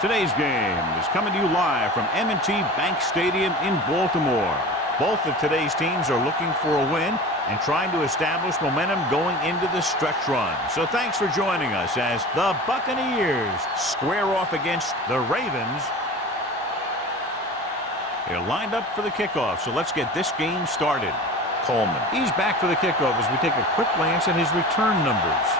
Today's game is coming to you live from M&T Bank Stadium in Baltimore. Both of today's teams are looking for a win and trying to establish momentum going into the stretch run. So thanks for joining us as the Buccaneers square off against the Ravens. They're lined up for the kickoff, so let's get this game started. Coleman, he's back for the kickoff as we take a quick glance at his return numbers.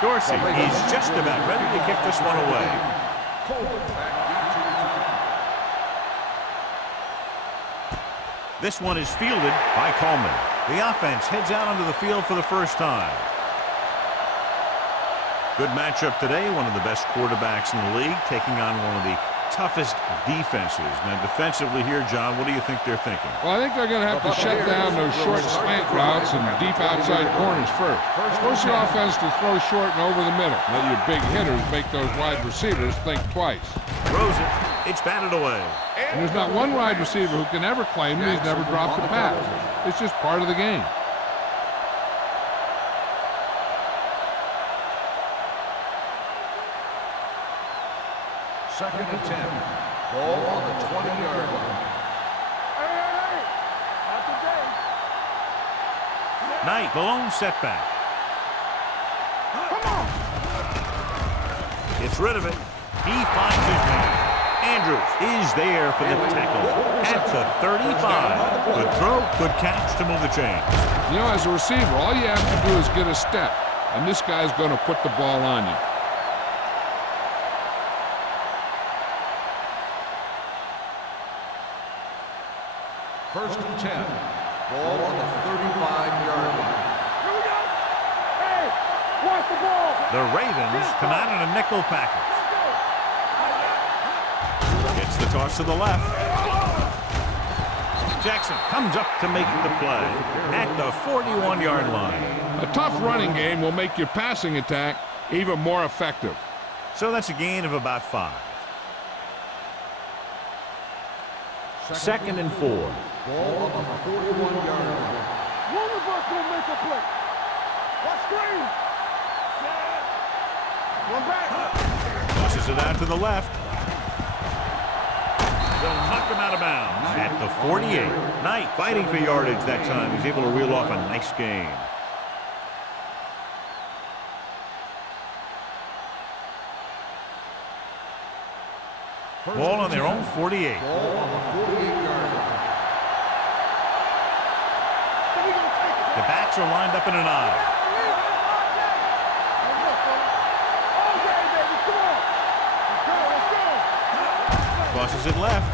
Dorsey is just about ready to kick this one away. This one is fielded by Coleman. The offense heads out onto the field for the first time. Good matchup today. One of the best quarterbacks in the league taking on one of the toughest defenses. Now, defensively here, John, what do you think they're thinking? Well, I think they're going to have to shut down those short slant routes and deep outside corners first. Force your offense to throw short and over the middle. Let your big hitters make those wide receivers think twice. Throws it. It's batted away. And there's not one wide receiver who can ever claim that he's never dropped a pass. It's just part of the game. Second and 10. Ball on the 20-yard line. Knight, the lone setback. Gets rid of it. He finds his man. Andrews is there for the tackle at the 35. Good throw, good catch to move the chains. You know, as a receiver, all you have to do is get a step, and this guy's going to put the ball on you. First and 10. Ball on the 35-yard line. Here we go. Hey, watch the ball. The Ravens come out in a nickel package. Gets the toss to the left. Jackson comes up to make the play at the 41-yard line. A tough running game will make your passing attack even more effective. So that's a gain of about 5. Second and 4. Ball on the 41-yard line. One of us will make a play. Watch screen. One back. Tosses it out to the left. They'll knock him out of bounds at the 48. Knight fighting for yardage that time. He's able to reel off a nice gain. Ball on their own 48. Ball on the 48-yard line. The backs are lined up in an eye. Crosses it left.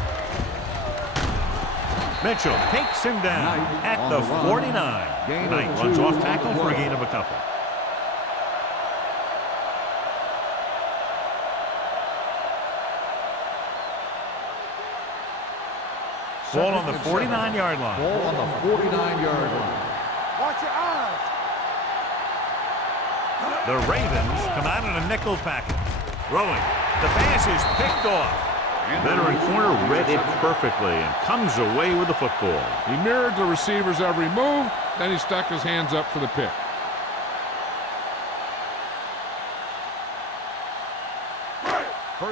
Mitchell takes him down at the 49. Knight runs off tackle for a gain of a couple. Ball on the 49-yard line. Ball on the 49-yard line. Watch your eyes. The Ravens come out in a nickel package. Throwing. The pass is picked off. Veteran corner read it perfectly and comes away with the football. He mirrored the receiver's every move, then he stuck his hands up for the pick.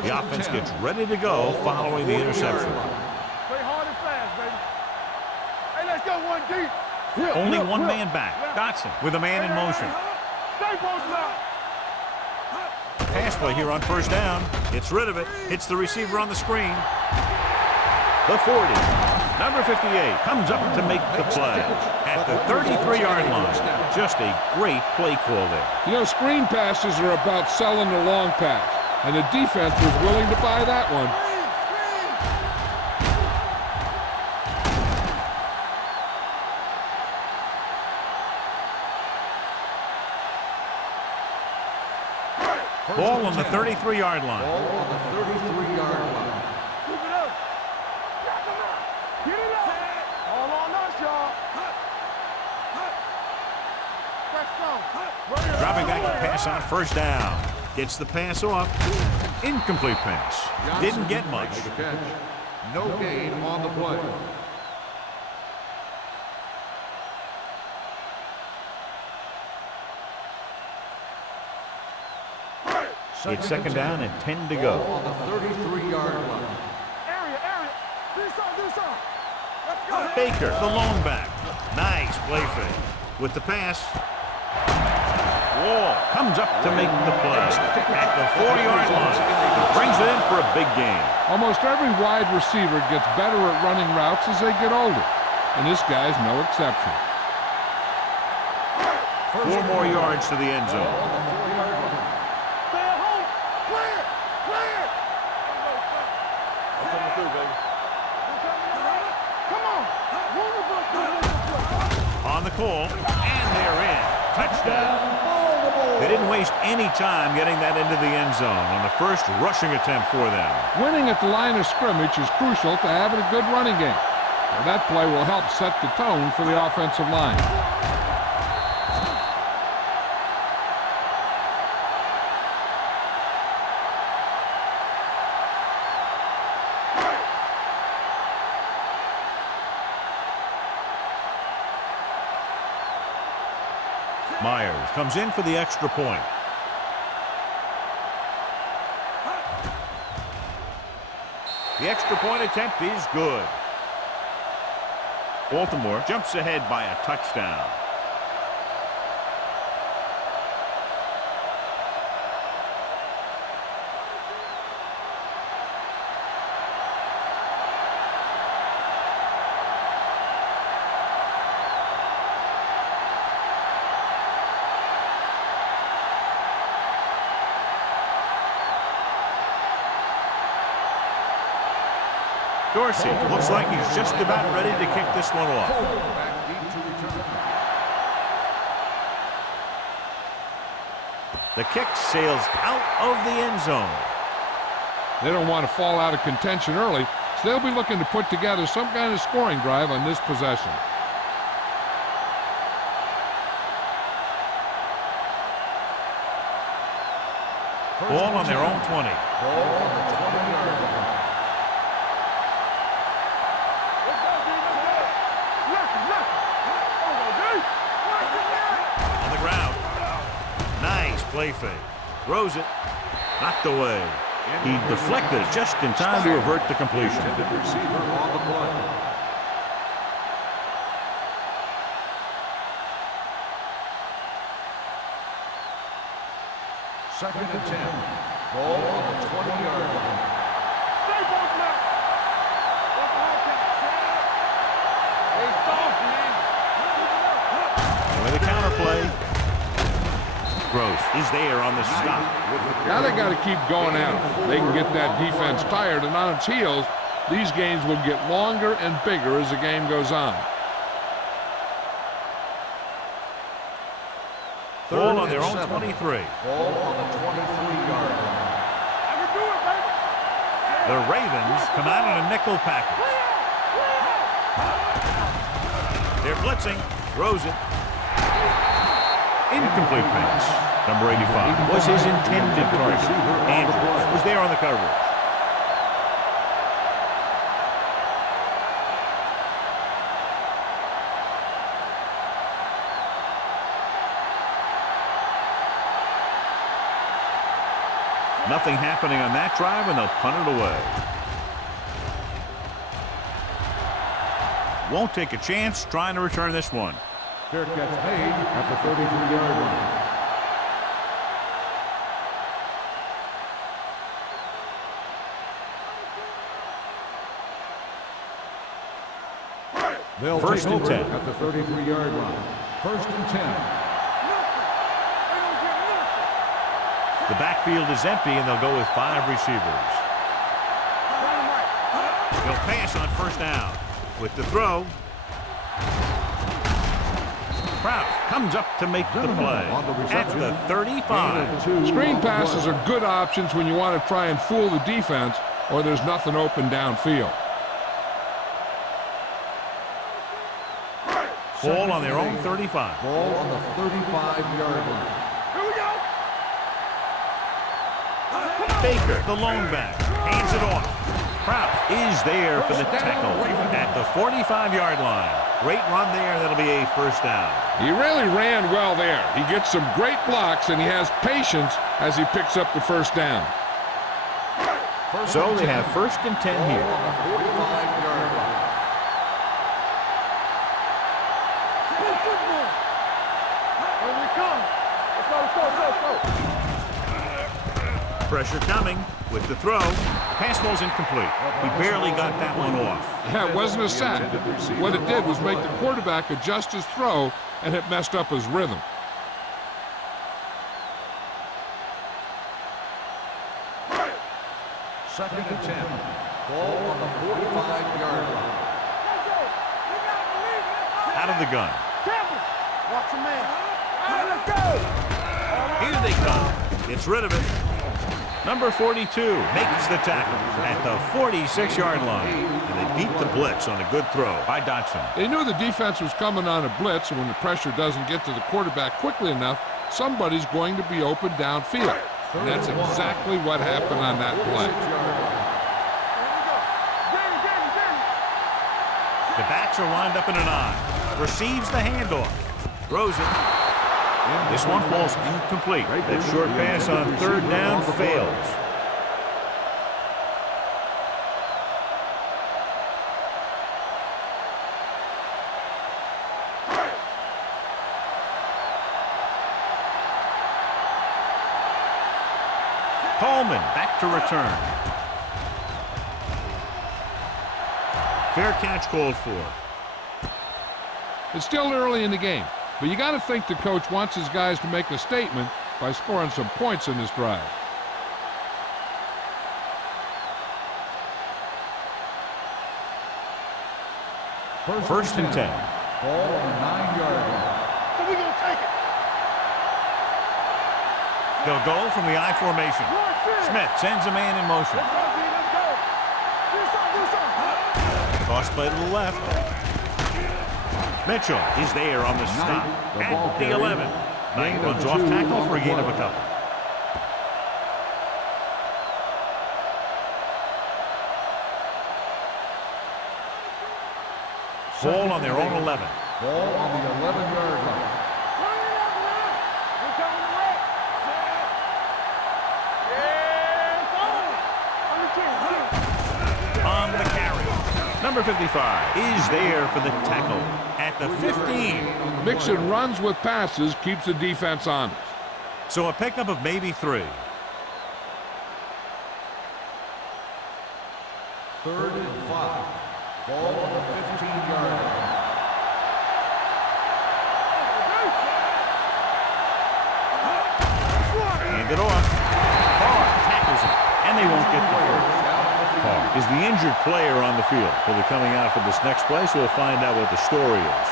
The offense gets ready to go following the interception. Play hard and fast, baby. Hey, let's go one deep. Only one man back. Dotson with a man in motion. Stay posted up. Pass play here on first down. Gets rid of it. Hits the receiver on the screen. The 40. Number 58 comes up to make the play at the 33-yard line. Just a great play call there. You know, screen passes are about selling the long pass, and the defense was willing to buy that one. Ball on the 33-yard line. Ball on the 33-yard line. Keep it up. Get it up. All on us, y'all. Let's go. Dropping back to pass on first down. Gets the pass off. Incomplete pass. Didn't get much. No gain on the play. It's second down and 10 to go. Ball on the 33-yard line. Area. Do some. Let's go. Baker, the lone back. Nice play fake. With the pass. Wall comes up to make the play. At the 40-yard line. Brings it in for a big gain. Almost every wide receiver gets better at running routes as they get older, and this guy's no exception. 4 more yards to the end zone. Stay at home. Clear. I'm coming through, baby. Come on. On the call, and they're in. Touchdown. They didn't waste any time getting that into the end zone on the first rushing attempt for them. Winning at the line of scrimmage is crucial to having a good running game. Well, that play will help set the tone for the offensive line. Myers comes in for the extra point. The extra point attempt is good. Baltimore jumps ahead by a touchdown. Dorsey looks like he's just about ready to kick this one off. Back deep to return. The kick sails out of the end zone. They don't want to fall out of contention early, so they'll be looking to put together some kind of scoring drive on this possession. Ball on their own 20. Ball on the 20-yard line. On the ground. Nice play fake. Throws it. Knocked away. He deflected it just in time to avert the completion. Intended receiver on the play. Second and 10. Ball on the 20-yard line. Stay both now. What's the high catch? Stay soft, man. With the counter play. Gross is there on the stop. Now they got to keep going at it. They can get that defense tired and on its heels. These games will get longer and bigger as the game goes on. Ball on their own 23. Ball on the 23-yard line. I can do it, baby. The Ravens come out in a nickel package. They're blitzing. Throws it. Incomplete pass. Number 85 was his intended target. Andrews was there on the coverage. Nothing happening on that drive, and they'll punt it away. Won't take a chance trying to return this one. Fair catch made at the 33-yard line. They'll First and 10 at the 33-yard line. First and 10. The backfield is empty, and they'll go with 5 receivers. They'll pass on first down. With the throw. Kraus comes up to make the play at the 35. Screen passes are good options when you want to try and fool the defense or there's nothing open downfield. Ball on their own 35. Ball on the 35-yard line. Here we go. Baker, the lone back, hands it off. Kraus is there for the tackle at the 45-yard line. Great run there. That'll be a first down. He really ran well there. He gets some great blocks, and he has patience as he picks up the first down. So they have 1st and 10 Ball here. on the 45-yard line. Good football. Here we come. Let's go, let's go, let's go, let's go. Pressure coming with the throw. Pass ball's incomplete. He barely got that one off. Yeah, it wasn't a sack. What it did was make the quarterback adjust his throw, and it messed up his rhythm. Second and 10. Ball on the 45-yard line. Out of the gun. Temple. Watch your man. All right, let's go. Here they come. Gets rid of it. Number 42 makes the tackle at the 46-yard line. And they beat the blitz on a good throw by Dotson. They knew the defense was coming on a blitz, and when the pressure doesn't get to the quarterback quickly enough, somebody's going to be open downfield. And that's exactly what happened on that play. The backs are lined up in an I. Receives the handoff. Throws it. This one falls incomplete. That short pass on 3rd down fails. Coleman back to return. Fair catch called for. It's still early in the game, but you got to think the coach wants his guys to make a statement by scoring some points in this drive. First and 10. Ball on the 9-yard line. So we're going to take it. They'll go from the I formation. Smith sends a man in motion. Let's go, D, let's go. Do something. Toss play to the left. Mitchell is there on the stop at the 11. Knight runs off tackle for a gain of a couple. Ball on their own 11. Ball on the 11-yard line. Turn it up now. We're coming to work. Set. Yeah, it's on. On the carry. Number 55 is there for the tackle at the 15. Mixing runs with passes keeps the defense honest. So a pickup of maybe 3. 3rd and 5. Ball on the 15-yard line. Hand it off. Carr tackles it, and they won't get the first. Carr is the injured player on the field. He'll be coming out for this next play, so we'll find out what the story is.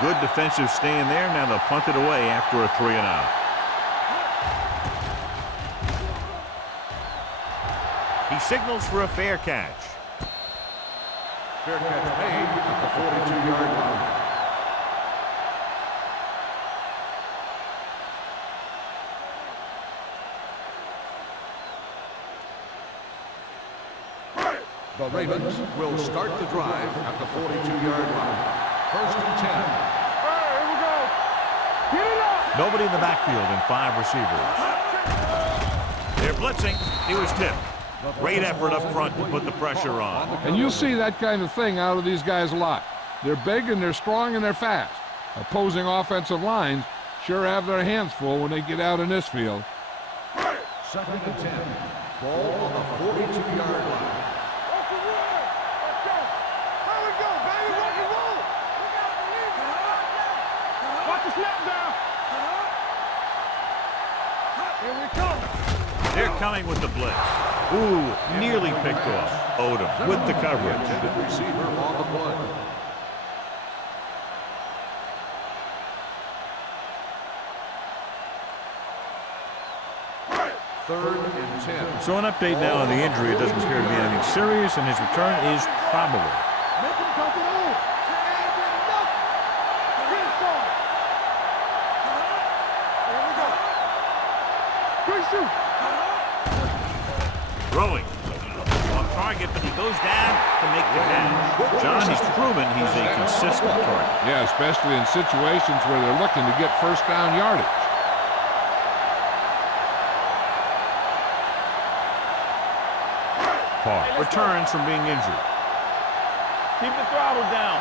Good defensive stand there. Now they'll punt it away after a 3-and-out. He signals for a fair catch. Fair catch made at the 42-yard line. The Ravens will start the drive at the 42-yard line. 1st and 10. All right, here we go. Get it up. Nobody in the backfield and 5 receivers. They're blitzing. He was tipped. Great effort up front to put the pressure on. And you'll see that kind of thing out of these guys a lot. They're big and they're strong and they're fast. Opposing offensive lines sure have their hands full when they get out in this field. 2nd and 10. Ball on the 42-yard line. Off the run. Let's go. Here we go, baby. Rock and roll. Watch the snap down. Here we come. They're coming with the blitz. Ooh, nearly picked off. Odom with the coverage. Intended receiver on the play. Third and 10. So an update now on the injury. It doesn't appear to be anything serious, and his return is probable. Make him come to the hoop. Get it started. Here we go. Throwing. Off target, but he goes down to make the catch. John, he's proven he's a consistent target. Yeah, especially in situations where they're looking to get first down yardage. Parr returns from being injured. Keep the throttle down.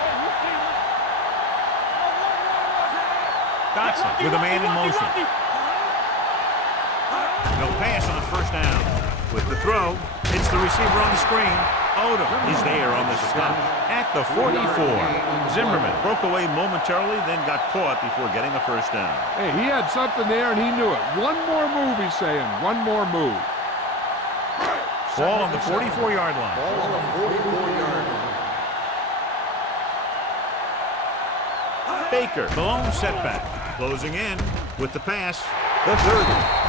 Yeah, you see me. Dotson with a man in motion. No pass on the first down. With the throw, it's the receiver on the screen. Odom is there on the stop at the 44. Zimmerman broke away momentarily, then got caught before getting the first down. Hey, he had something there, and he knew it. One more move, he's saying. One more move. Ball on the 44-yard line. Ball on the 44-yard line. Baker, Malone setback. Closing in with the pass. The 30.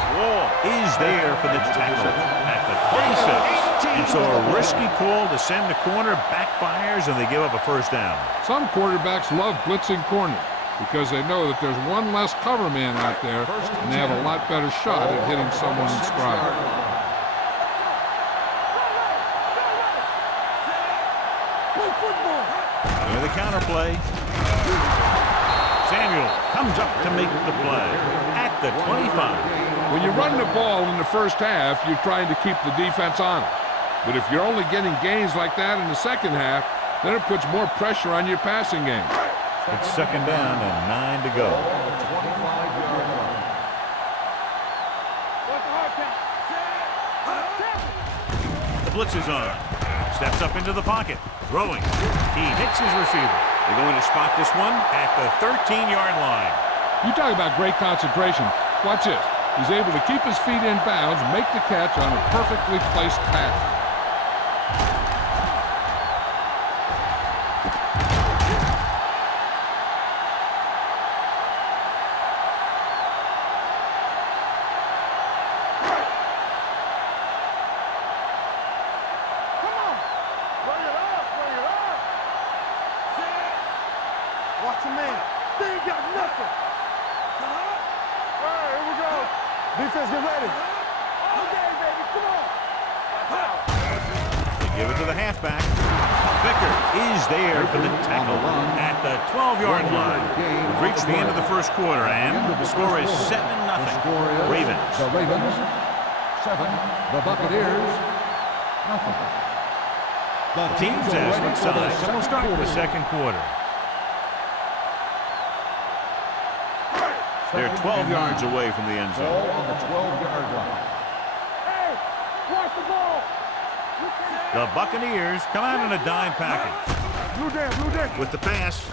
Wall is there for the tackle at the 26. And so a risky call to send the corner backfires, and they give up a first down. Some quarterbacks love blitzing corners because they know that there's one less cover man out there, and they have a lot better shot at hitting someone in stride. With the counterplay. Samuel comes up to make the play at the 25. When you run the ball in the first half, you're trying to keep the defense honest. But if you're only getting gains like that in the second half, then it puts more pressure on your passing game. It's second down and 9 to go. The blitz is on. Steps up into the pocket. Throwing. He hits his receiver. They're going to spot this one at the 13-yard line. You talk about great concentration. Watch this. He's able to keep his feet in bounds, make the catch on a perfectly placed pass. Watch your man. They ain't got nothing. All right, here we go. Defense, get ready. Okay, baby, come on. They give it to the halfback. Vicker is there for the tackle at the 12-yard line. We've reached the end of the first quarter, and the score is 7-0. Ravens. The Ravens, 7. The Buccaneers, nothing. The teams as switch sides, and we'll start with the second quarter. They're 12 yards away from the end zone. Ball on the 12-yard line. Hey, watch the ball. The Buccaneers come out in a dime package. Blue down. With the pass.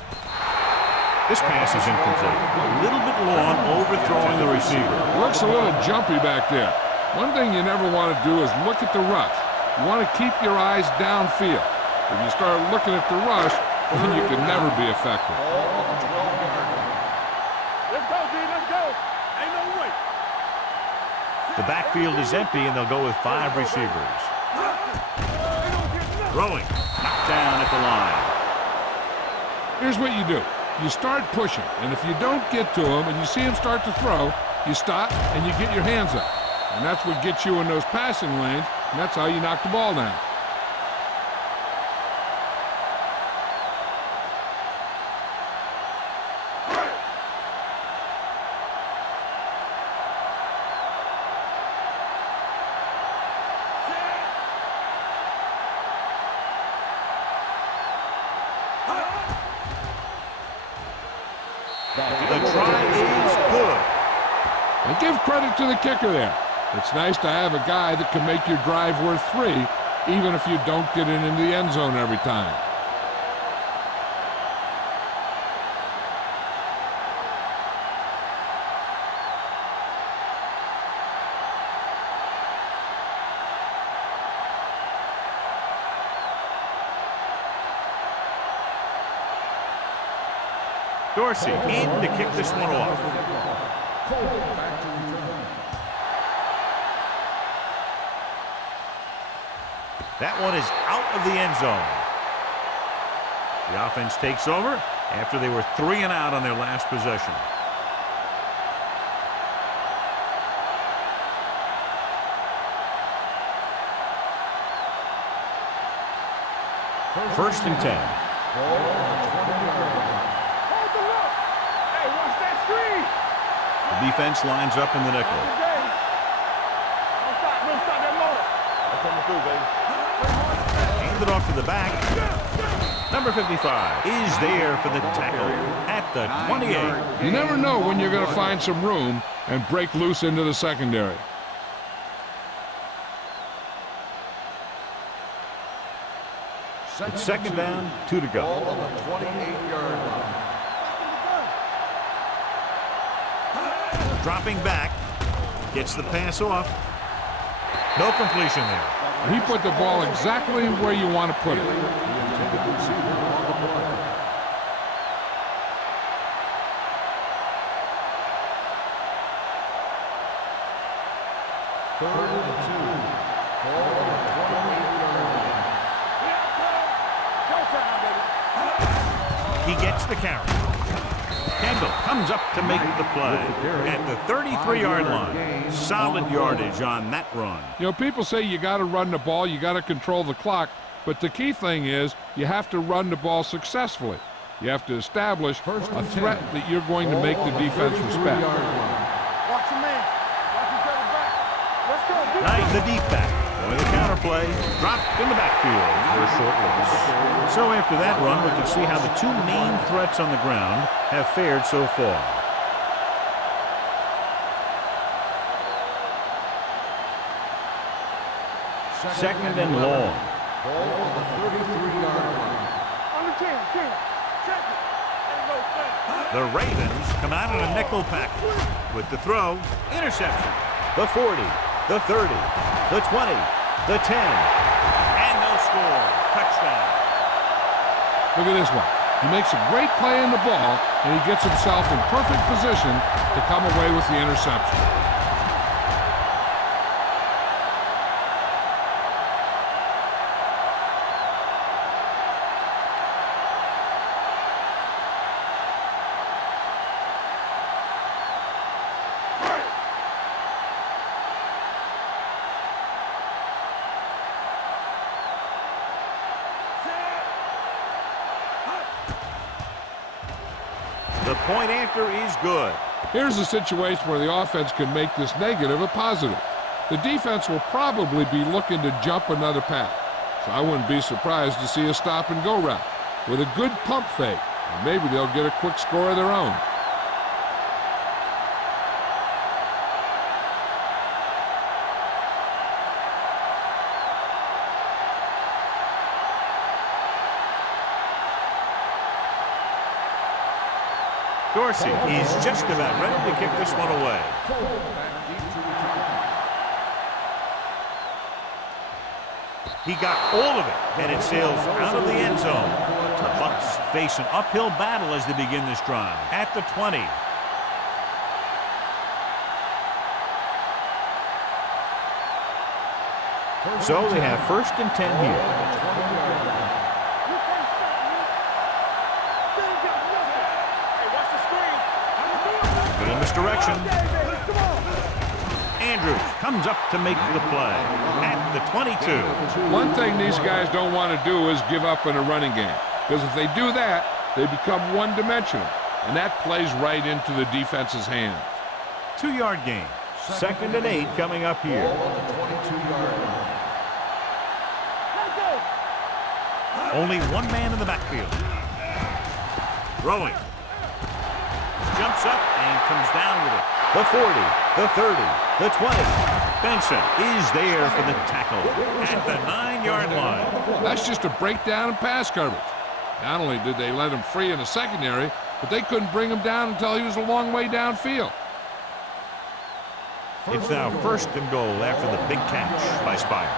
This pass is incomplete. A little bit long, overthrowing the receiver. It looks a little jumpy back there. One thing you never want to do is look at the rush. You want to keep your eyes downfield. If you start looking at the rush, then you can never be effective. Ball on the 12-yard line. Let's go, D, let's go. Ain't no way. The backfield is empty, and they'll go with 5 receivers. Throwing. Knocked down at the line. Here's what you do. You start pushing, and if you don't get to him and you see him start to throw, you stop and you get your hands up. And that's what gets you in those passing lanes, and that's how you knock the ball down. The try is good. And give credit to the kicker there. It's nice to have a guy that can make your drive worth 3, even if you don't get it into the end zone every time. Dorsey in to kick this one off. That one is out of the end zone. The offense takes over after they were 3 and out on their last possession. First and 10. Ball on the 20-yard line. Hold the look. Hey, watch that screen. The defense lines up in the nickel. Don't stop that motor. I'm coming through, baby. Handed off to the back. Number 55 is there for the tackle at the 28. You never know when you're going to find some room and break loose into the secondary. It's second down, 2 to go. Ball on the 28-yard line. Dropping back. Gets the pass off. No completion there. He put the ball exactly where you want to put it. Third and 2. Ball on the 28-yard line. He gets the carry. Kendall comes up to make the play at the 33-yard line. Solid yardage on that run. You know, people say you got to run the ball, you got to control the clock, but the key thing is you have to run the ball successfully. You have to establish a threat that you're going to make the defense respect. Watch your man. Watch each other back. Let's go. Nice, the deep back. Going the counter play. Dropped in the backfield for a short loss. So after that run, we can see how the two main threats on the ground have fared so far. Second and long. Ball on the 33-yard line. On the 10. Check it. The Ravens come out in a nickel package. With the throw, interception. The 40, the 30, the 20, the 10, and no score. Touchdown. Look at this one. He makes a great play in the ball, and he gets himself in perfect position to come away with the interception. The point after is good. Here's a situation where the offense can make this negative a positive. The defense will probably be looking to jump another pass, so I wouldn't be surprised to see a stop-and-go route with a good pump fake, and maybe they'll get a quick score of their own. Dorsey is just about ready to kick this one away. He got all of it, and it sails out of the end zone. The Bucs face an uphill battle as they begin this drive at the 20. So they have first and 10 here. Good in misdirection. Andrews comes up to make the play at the 22. One thing these guys don't want to do is give up in a running game, because if they do that, they become one-dimensional, and that plays right into the defense's hands. 2-yard gain. Second and 8 coming up here. Only one man in the backfield. Throwing. Jumps up and comes down with it. The 40, the 30, the 20. Benson is there for the tackle at the 9-yard line. That's just a breakdown in pass coverage. Not only did they let him free in the secondary, but they couldn't bring him down until he was a long way downfield. It's now first and goal after the big catch by Spires.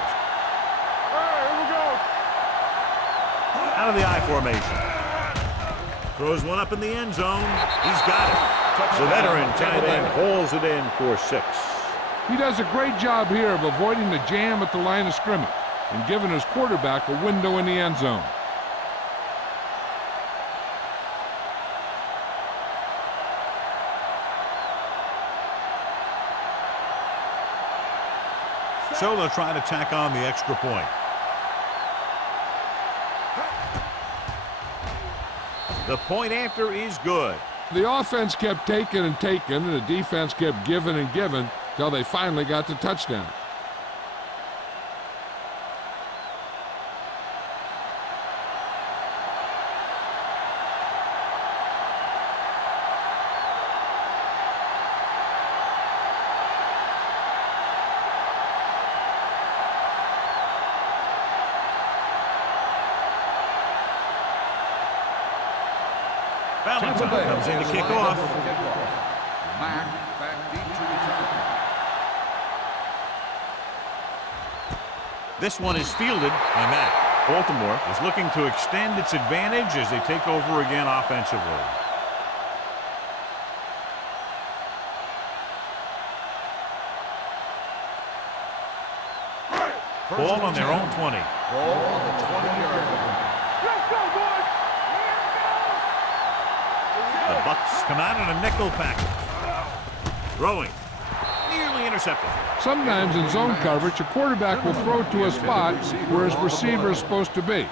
All right, here we go. Out of the I formation. Throws one up in the end zone. He's got it. The veteran tight end hauls it in for 6. He does a great job here of avoiding the jam at the line of scrimmage and giving his quarterback a window in the end zone. So they'll try to tack on the extra point. The point after is good. The offense kept taking and taking, and the defense kept giving and giving till they finally got the touchdown. Valentine comes in to kick off. Mack back deep to return. This one is fielded by Mack. Baltimore is looking to extend its advantage as they take over again offensively. Ball on their own 20. Ball on the 20-yard line. Let's go, boys! The Bucks come out in a nickel package. Throwing. Nearly intercepted. Sometimes in zone coverage, a quarterback will throw to a spot where his receiver is supposed to be.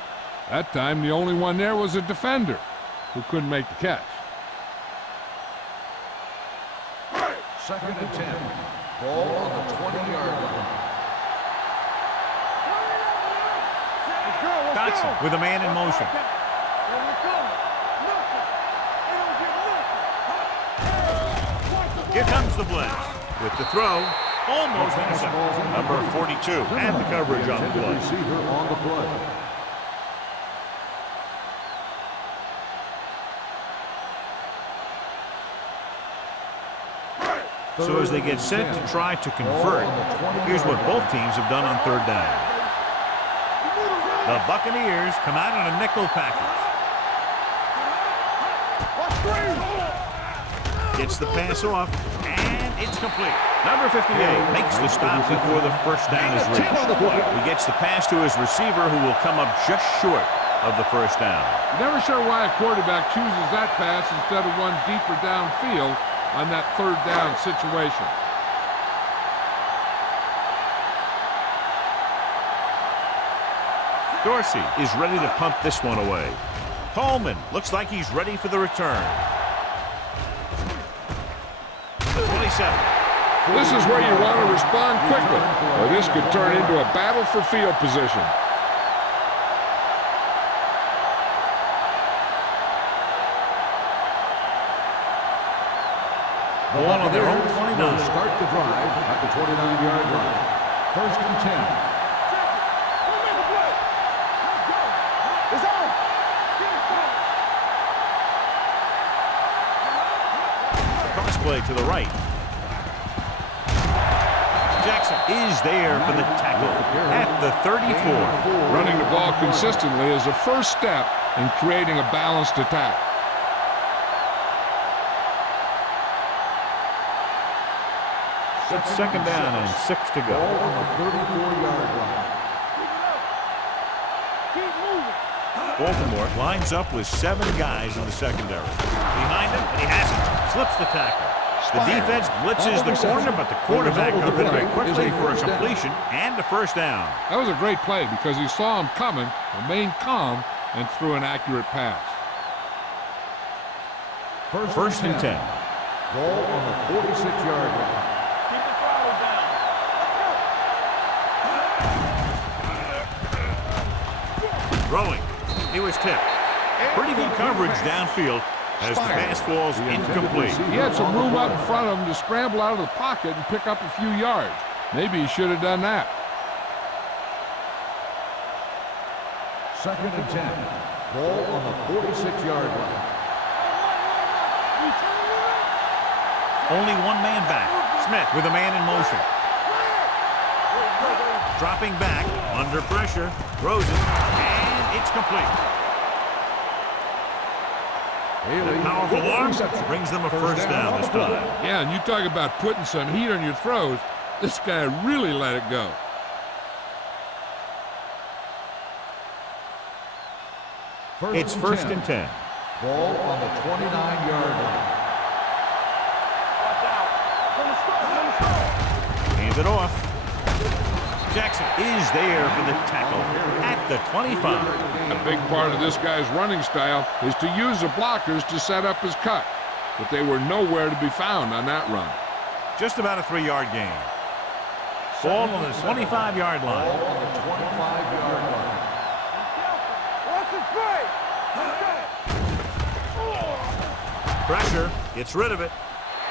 That time, the only one there was a defender who couldn't make the catch. 2nd and 10. Ball on the 20-yard line. Dotson with a man in motion. Here comes the blitz. With the throw, almost intercepted. Number 42 and the coverage on the play. Receiver on the play. So as they get set to try to convert, here's what both teams have done on 3rd down. The Buccaneers come out in a nickel package. Gets the pass off, and it's complete. Number 58 makes the stop before the first down is reached. He gets the pass to his receiver, who will come up just short of the first down. Never sure why a quarterback chooses that pass instead of one deeper downfield on that 3rd down situation. Dorsey is ready to punt this one away. Coleman looks like he's ready for the return. 27. This is where you want to respond quickly, or this could turn into a battle for field position. Ball on their own 29. Start the drive at the 29-yard line. 1st and 10. Play to the right. Jackson is there for the tackle at the 34. Running the ball consistently is the first step in creating a balanced attack. It's 2nd down and 6 to go. Ball on the 34-yard line. Baltimore lines up with 7 guys in the secondary. Behind him, and he has it. Slips the tackle. The defense blitzes the corner, but the quarterback goes in very quickly for a completion and a first down. That was a great play because he saw him coming, remained calm, and threw an accurate pass. 1st and 10. Ball on the 46-yard line. Keep the throttle down. Throwing. He was tipped. Pretty good coverage downfield as the pass falls incomplete. He had some room up in front of him to scramble out of the pocket and pick up a few yards. Maybe he should have done that. 2nd and 10. Ball on the 46-yard line. Only one man back. Smith with a man in motion. Dropping back, under pressure, throws it, and it's complete. The powerful arms brings them a first down this time. Yeah, and you talk about putting some heat on your throws. This guy really let it go. It's 1st and 10. Ball on the 29-yard line. Watch out. Hands it off. Jackson is there for the tackle at the 25. A big part of this guy's running style is to use the blockers to set up his cut, but they were nowhere to be found on that run. Just about a 3-yard gain. Ball on the 25-yard line. Ball on the 25-yard line. Watch the play. Pressure, gets rid of it,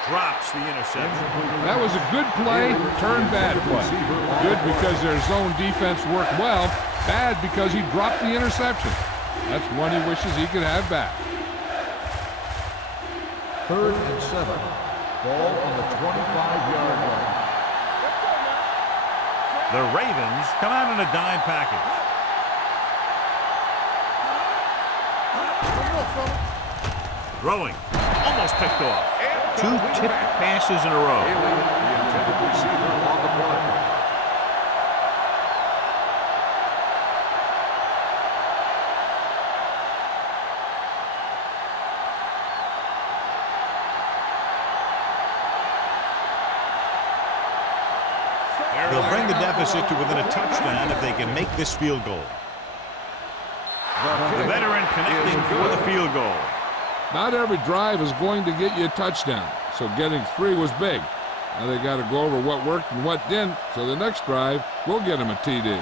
drops the interception. That was a good play, turned bad play. Good because their zone defense worked well, bad because he dropped the interception. That's one he wishes he could have back. 3rd and 7. Ball on the 25-yard line. The Ravens come out in a dime package. Throwing, almost picked off. 2 tipped passes in a row. The intended receiver on the play. They'll bring the deficit to within a touchdown if they can make this field goal. The veteran connecting for the field goal. Not every drive is going to get you a touchdown, so getting 3 was big. Now they got to go over what worked and what didn't, so the next drive will get him a TD.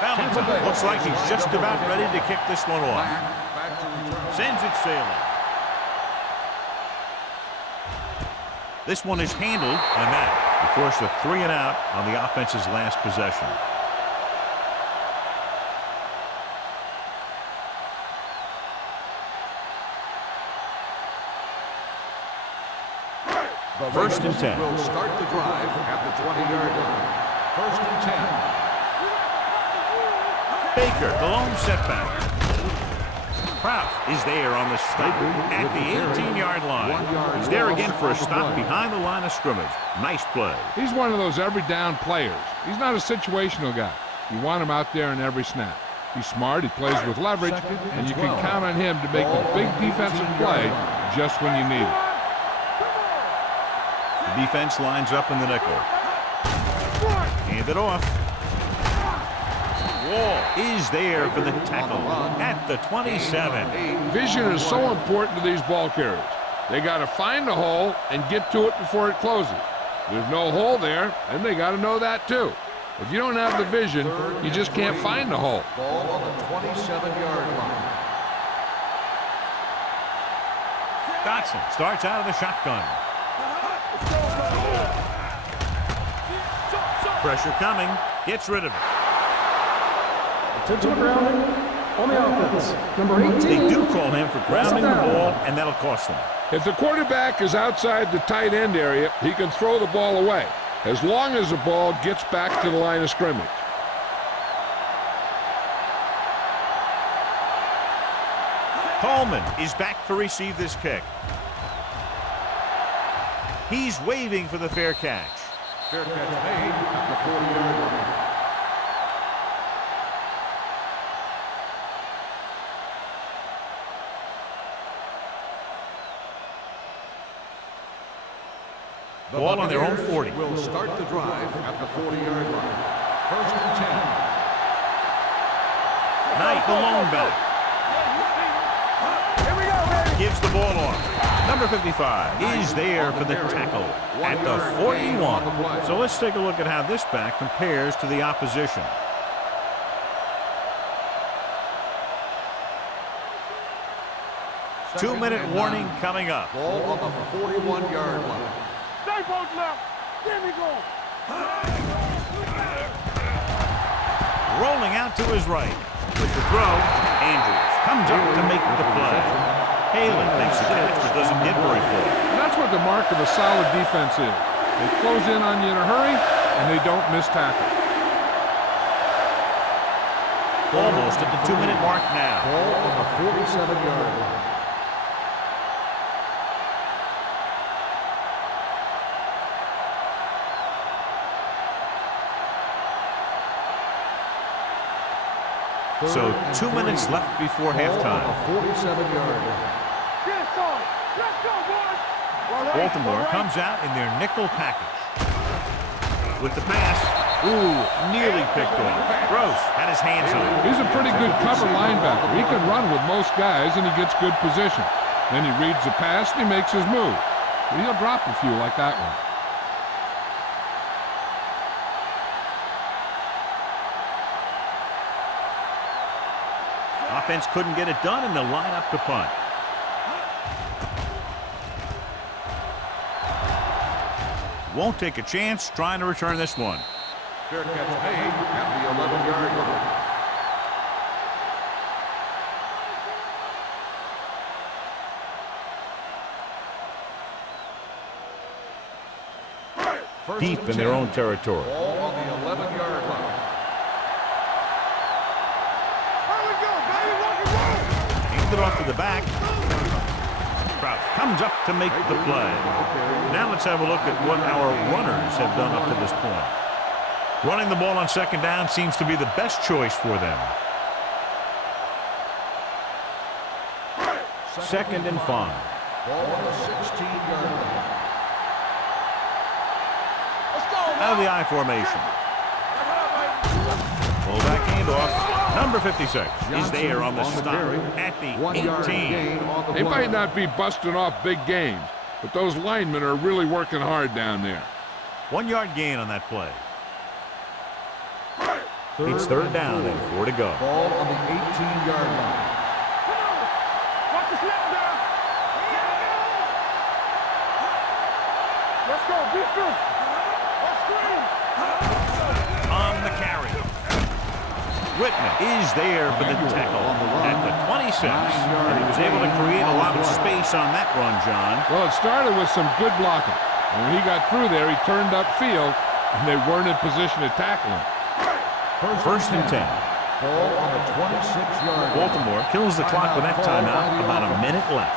Valentine looks like he's just about ready to kick this one off. Sends it sailing. This one is handled, and that will force a 3 and out on the offense's last possession. First and 10. Will start the drive at the 20-yard line. 1st and 10. Baker, the lone setback. Kraft is there on the stop at the 18-yard line. He's there again for a stop behind the line of scrimmage. Nice play. He's one of those every down players. He's not a situational guy. You want him out there in every snap. He's smart, he plays with leverage, and you can count on him to make a big defensive play just when you need it. The defense lines up in the nickel. Hand it off. Wall is there for the tackle at the 27. Vision is so important to these ball carriers. They got to find the hole and get to it before it closes. There's no hole there, and they got to know that too. If you don't have the vision, you just can't find the hole. Ball on the 27-yard line. Dotson starts out of the shotgun. Pressure coming, gets rid of it. Intentional grounding on the offense. Number 18. They do call him for grounding the ball, and that'll cost them. If the quarterback is outside the tight end area, he can throw the ball away, as long as the ball gets back to the line of scrimmage. Coleman is back to receive this kick. He's waving for the fair catch. Fair catch made at the 40-yard line. Ball on their own 40. Will start the drive at the 40-yard line. 1st and 10. Knight, the lone back. Here we go, baby. Gives the ball off. Number 55 is there for the tackle at the 41. So let's take a look at how this back compares to the opposition. Two-minute warning coming up. Ball on the 41-yard line. Stay both left. There we go. Rolling out to his right. With the throw, Andrews comes up to make the play. Halen makes the catch but doesn't get very far. And that's what the mark of a solid defense is. They close in on you in a hurry, and they don't miss tackles. Almost at the 2-minute mark now. Ball on the 47-yard line. So 2 minutes left before halftime. 47-yard line. Get started. Let's go, boys. Baltimore comes out in their nickel package. With the pass. Ooh, nearly picked off. Gross had his hands on it. He's a pretty good cover linebacker. He can run with most guys, and he gets good position. Then he reads the pass, and he makes his move. But he'll drop a few like that one. Offense couldn't get it done, and they'll line up to punt. Won't take a chance trying to return this one. Fair catch made at the 11-yard line. Deep in their own territory. Ball on the 11-yard line. Here we go, baby. Rock and roll. Hands it off to the back. Crouch comes up to make the play. Now let's have a look at what our runners have done up to this point. Running the ball on second down seems to be the best choice for them. Second and 5. Ball on the 16-yard line. Out of the I formation. Fullback handoff. Number 56 is there on the stop at the 18. They might not be busting off big games, but those linemen are really working hard down there. 1 yard gain on that play. It's third down and 4 to go. Ball on the 18-yard line. Watch the snap down. Let's go. Defense. Let's screen. On the carry. Whitman is there for the tackle at the 26. And he was able to create a lot of space on that run, John. Well, it started with some good blocking. And when he got through there, he turned upfield, and they weren't in position to tackle him. First and 10. Ball on the 26-yard line. Baltimore kills the clock with that timeout. About a minute left.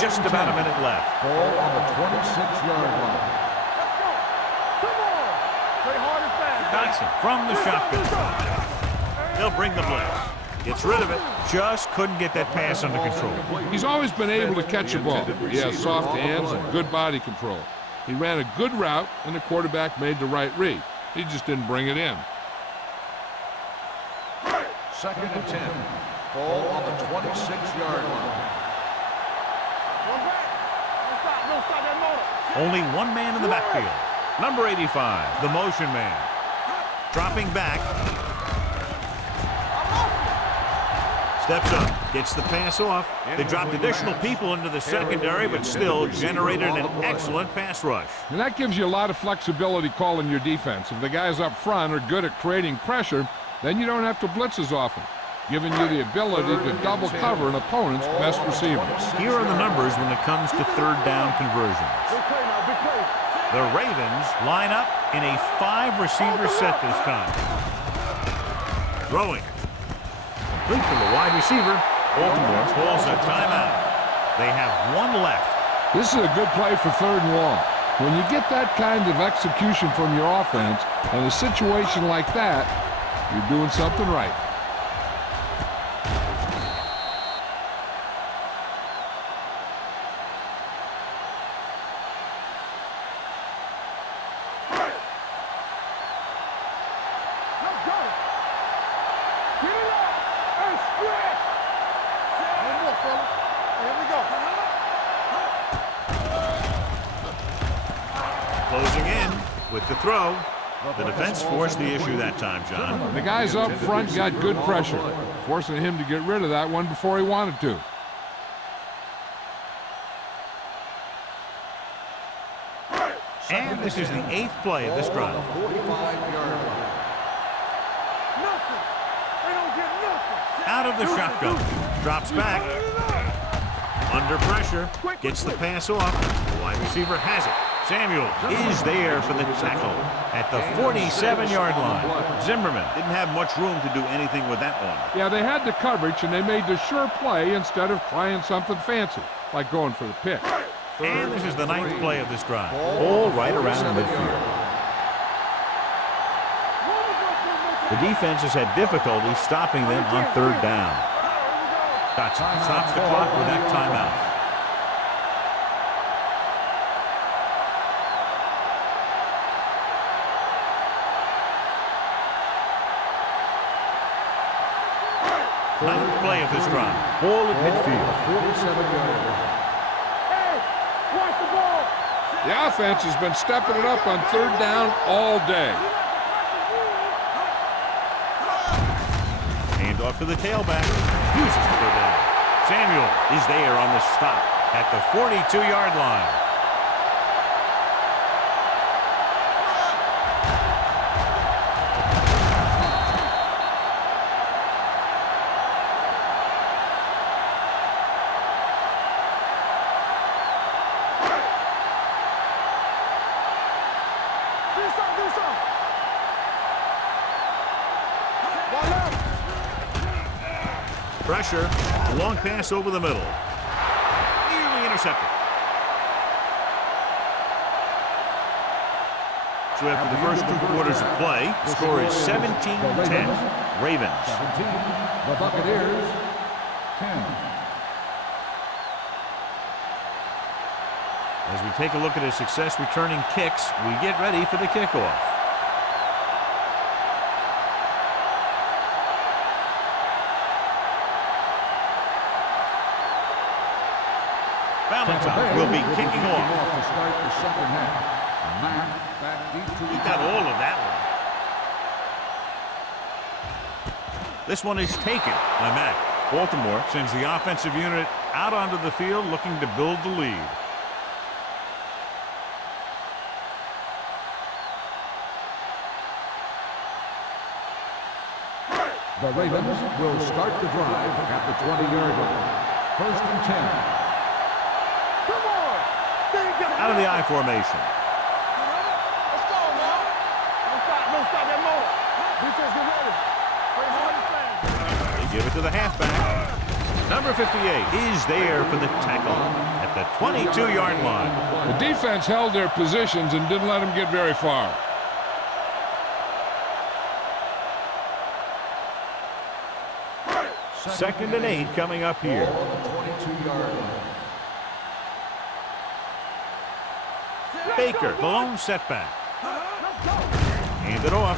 Just about a minute left. Ball on the 26-yard line. Let's go. Come on. Play hard and fast. Dotson from the shotgun. They'll bring the blitz. Gets rid of it. Just couldn't get that pass under control. He's always been able to catch a ball. He has soft hands and good body control. He ran a good route, and the quarterback made the right read. He just didn't bring it in. Second and 10. Ball on the 26-yard line. Don't stop that motor. Only one man in the backfield. Number 85, the motion man. Dropping back. Steps up, gets the pass off. They dropped additional people into the secondary, but still generated an excellent pass rush. And that gives you a lot of flexibility calling your defense. If the guys up front are good at creating pressure, then you don't have to blitz as often, giving you the ability to double cover an opponent's best receiver. Here are the numbers when it comes to third down conversions. Big play now, big play. The Ravens line up in a 5-receiver set this time. Throwing. Complete to the wide receiver. Baltimore calls a timeout. They have one left. This is a good play for third and long. When you get that kind of execution from your offense in a situation like that, you're doing something right. Closing in with the throw. The defense forced the issue that time, John. The guys up front got good pressure, forcing him to get rid of that one before he wanted to. And this is the 8th play of this drive. 45-yard line. Nothing. They don't get nothing. Out of the shotgun. Drops back. Under pressure. Gets the pass off. The wide receiver has it. Samuel is there for the tackle at the 47-yard line. Zimmerman didn't have much room to do anything with that one. Yeah, they had the coverage, and they made the sure play instead of trying something fancy, like going for the pick. And this is the 9th play of this drive. All right around midfield. The defense has had difficulty stopping them on 3rd down. Dotson stops the clock with that timeout. Ninth play of this drive. Ball at midfield. 47-yard line. Hey, watch the ball. The offense has been stepping it up on 3rd down all day. Hand off to the tailback. Uses to go down. Samuel is there on the stop at the 42-yard line. Pressure, long pass over the middle. Nearly intercepted. So after the first 2 quarters of play, the score is 17-10. Ravens. 17. The Buccaneers, 10. As we take a look at his success returning kicks, we get ready for the kickoff. Valentine will be kicking off. To start the second half. Mack back deep to He got all of that one. This one is taken by Mack. Baltimore sends the offensive unit out onto the field looking to build the lead. The Ravens will start the drive at the 20-yard line. 1st and 10. Come on. Out of the I formation. Let's go, man. Don't stop that motor. Defense, get ready. Wait for the flag. They give it to the halfback. Number 58 is there for the tackle at the 22-yard line. The defense held their positions and didn't let them get very far. Second and 8 coming up here. Ball on the 22-yard line. Baker, the lone setback. Hand it off.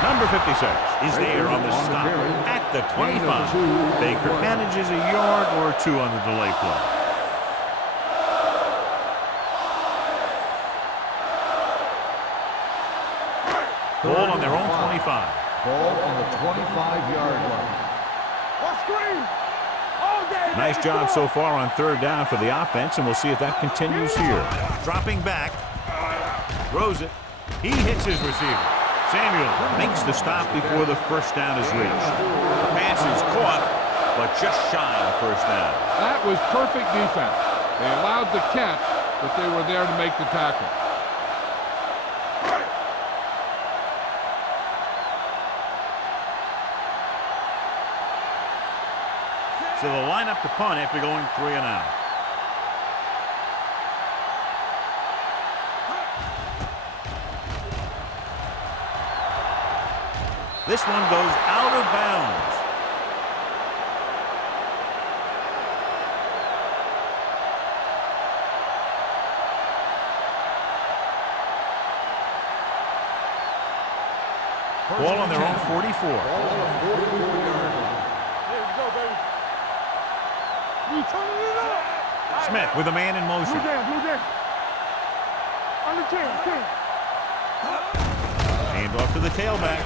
Number 56 is there on the stop at the 25. Baker manages a yard or 2 on the delay play. Ball on their own 25. Ball on the 25-yard line. Nice job so far on 3rd down for the offense, and we'll see if that continues here. Dropping back. Throws it. He hits his receiver. Samuel makes the stop before the first down is reached. The pass is caught, but just shy of first down. That was perfect defense. They allowed the catch, but they were there to make the tackle. So they'll line up to punt after going 3 and out. This one goes out of bounds. Ball on their own 44. Ball on the 44-yard line. There we go, baby. You turning it up. Smith with a man in motion. Blue down. On the 10. Hand off to the tailback.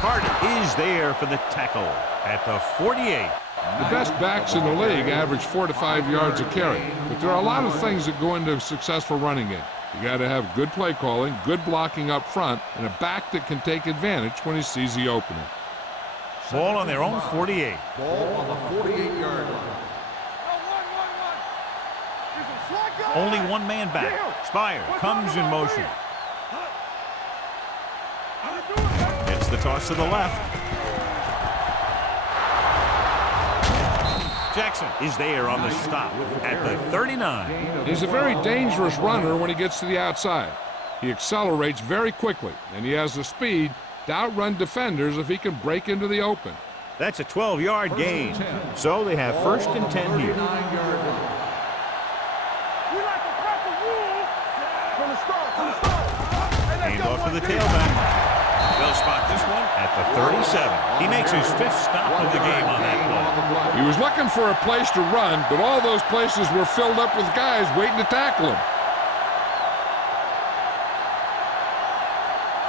Carter is there for the tackle at the 48. The best backs in the league average 4 to 5 yards a carry, but there are a lot of things that go into a successful running game. You got to have good play calling, good blocking up front, and a back that can take advantage when he sees the opening. Ball on their own 48. Ball on the 48-yard line. Only one man back. Spire comes in motion. It's the toss to the left. Jackson is there on the stop at the 39. He's a very dangerous runner when he gets to the outside. He accelerates very quickly, and he has the speed to outrun defenders if he can break into the open. That's a 12-yard gain. So they have first and 10 here. Hand off to the tailback. They'll spot this one at the 37. He makes his 5th stop of the game on that play. He was looking for a place to run, but all those places were filled up with guys waiting to tackle him.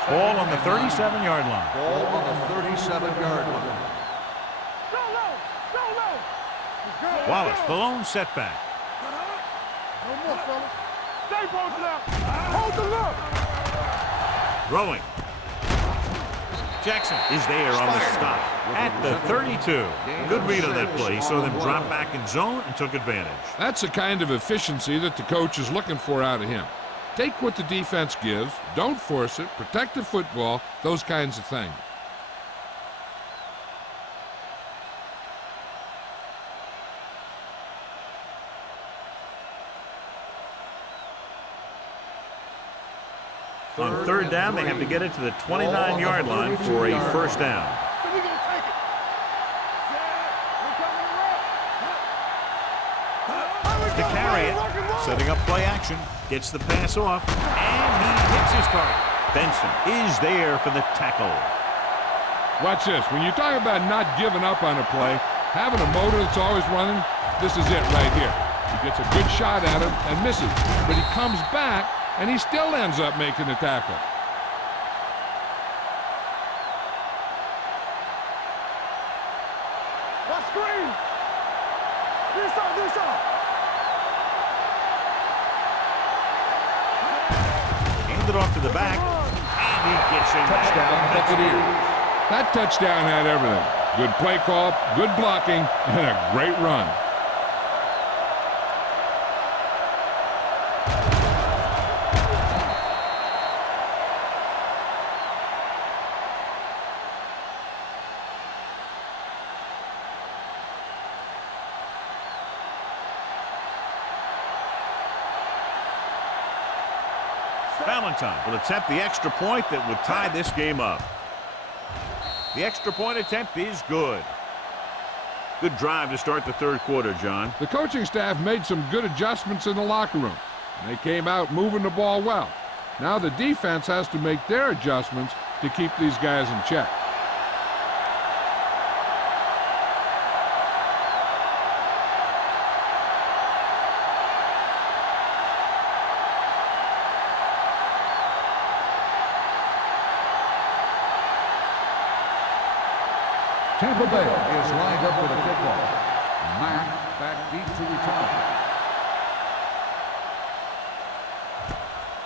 Ball on the 37-yard line. Ball on the 37-yard line. Wallace, the lone setback. No more, fella. Stay both left. Hold the look. Throwing. Jackson is there on the stop at the 32. Good read on that play. He saw them drop back in zone and took advantage. That's the kind of efficiency that the coach is looking for out of him. Take what the defense gives, don't force it, protect the football, those kinds of things. On third down, they have to get it to the 29-yard line for a first down. To carry it, setting up play action, gets the pass off, and he hits his target. Benson is there for the tackle. Watch this. When you talk about not giving up on a play, having a motor that's always running, this is it right here. He gets a good shot at him and misses, but he comes back and he still ends up making the tackle. Watch screen. This up. Hand it off to the back, and he gets in. Touchdown, Buccaneers. That touchdown had everything. Good play call, good blocking, and a great run. Valentine will attempt the extra point that would tie this game up. The extra point attempt is good. Good drive to start the third quarter, John. The coaching staff made some good adjustments in the locker room. They came out moving the ball well. Now the defense has to make their adjustments to keep these guys in check. Tampa Bay is lined up for the kickoff. Mack back deep to return.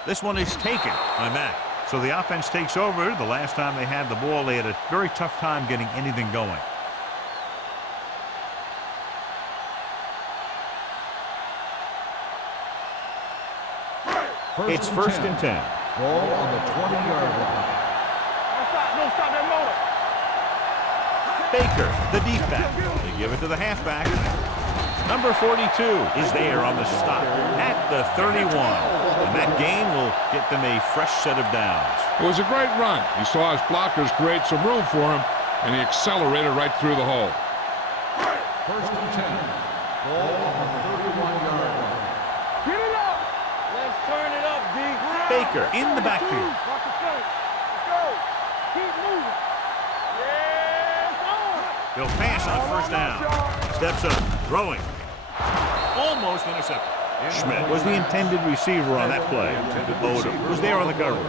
This one is taken by Mack. So the offense takes over. The last time they had the ball, they had a very tough time getting anything going. It's first and 10. Ball on the 20-yard line. Don't stop that motor. Baker, the deep back. They give it to the halfback. Number 42 is there on the stop at the 31. And that gain will get them a fresh set of downs. It was a great run. He saw his blockers create some room for him, and he accelerated right through the hole. First and 10. Ball on the 31-yard line. Get it up. Let's turn it up, D. Baker in the backfield. Watch the play. Let's go. Keep moving. He'll pass on first down. Steps up, throwing. Almost intercepted. Schmidt was the intended receiver on that play. Odom was there on the coverage.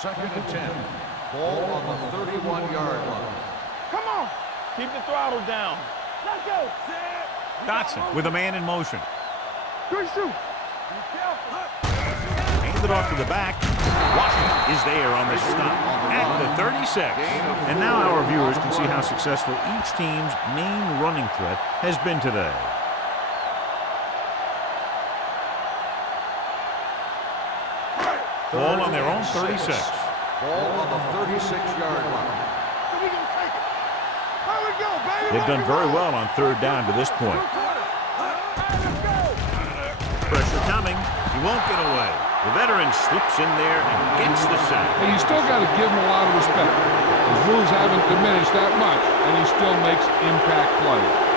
Second and 10. Ball on the 31-yard line. Come on. Keep the throttle down. Let's go. Dotson with a man in motion. Good shoot. Be careful. hand it off to the back. Washington is there on the stop at the 36. And now our viewers can see how successful each team's main running threat has been today. Ball on their own 36. Ball on the 36-yard line. They've done very well on third down to this point. Pressure coming. He won't get away. The veteran slips in there and gets the sack. And you still got to give him a lot of respect. His moves haven't diminished that much, and he still makes impact plays.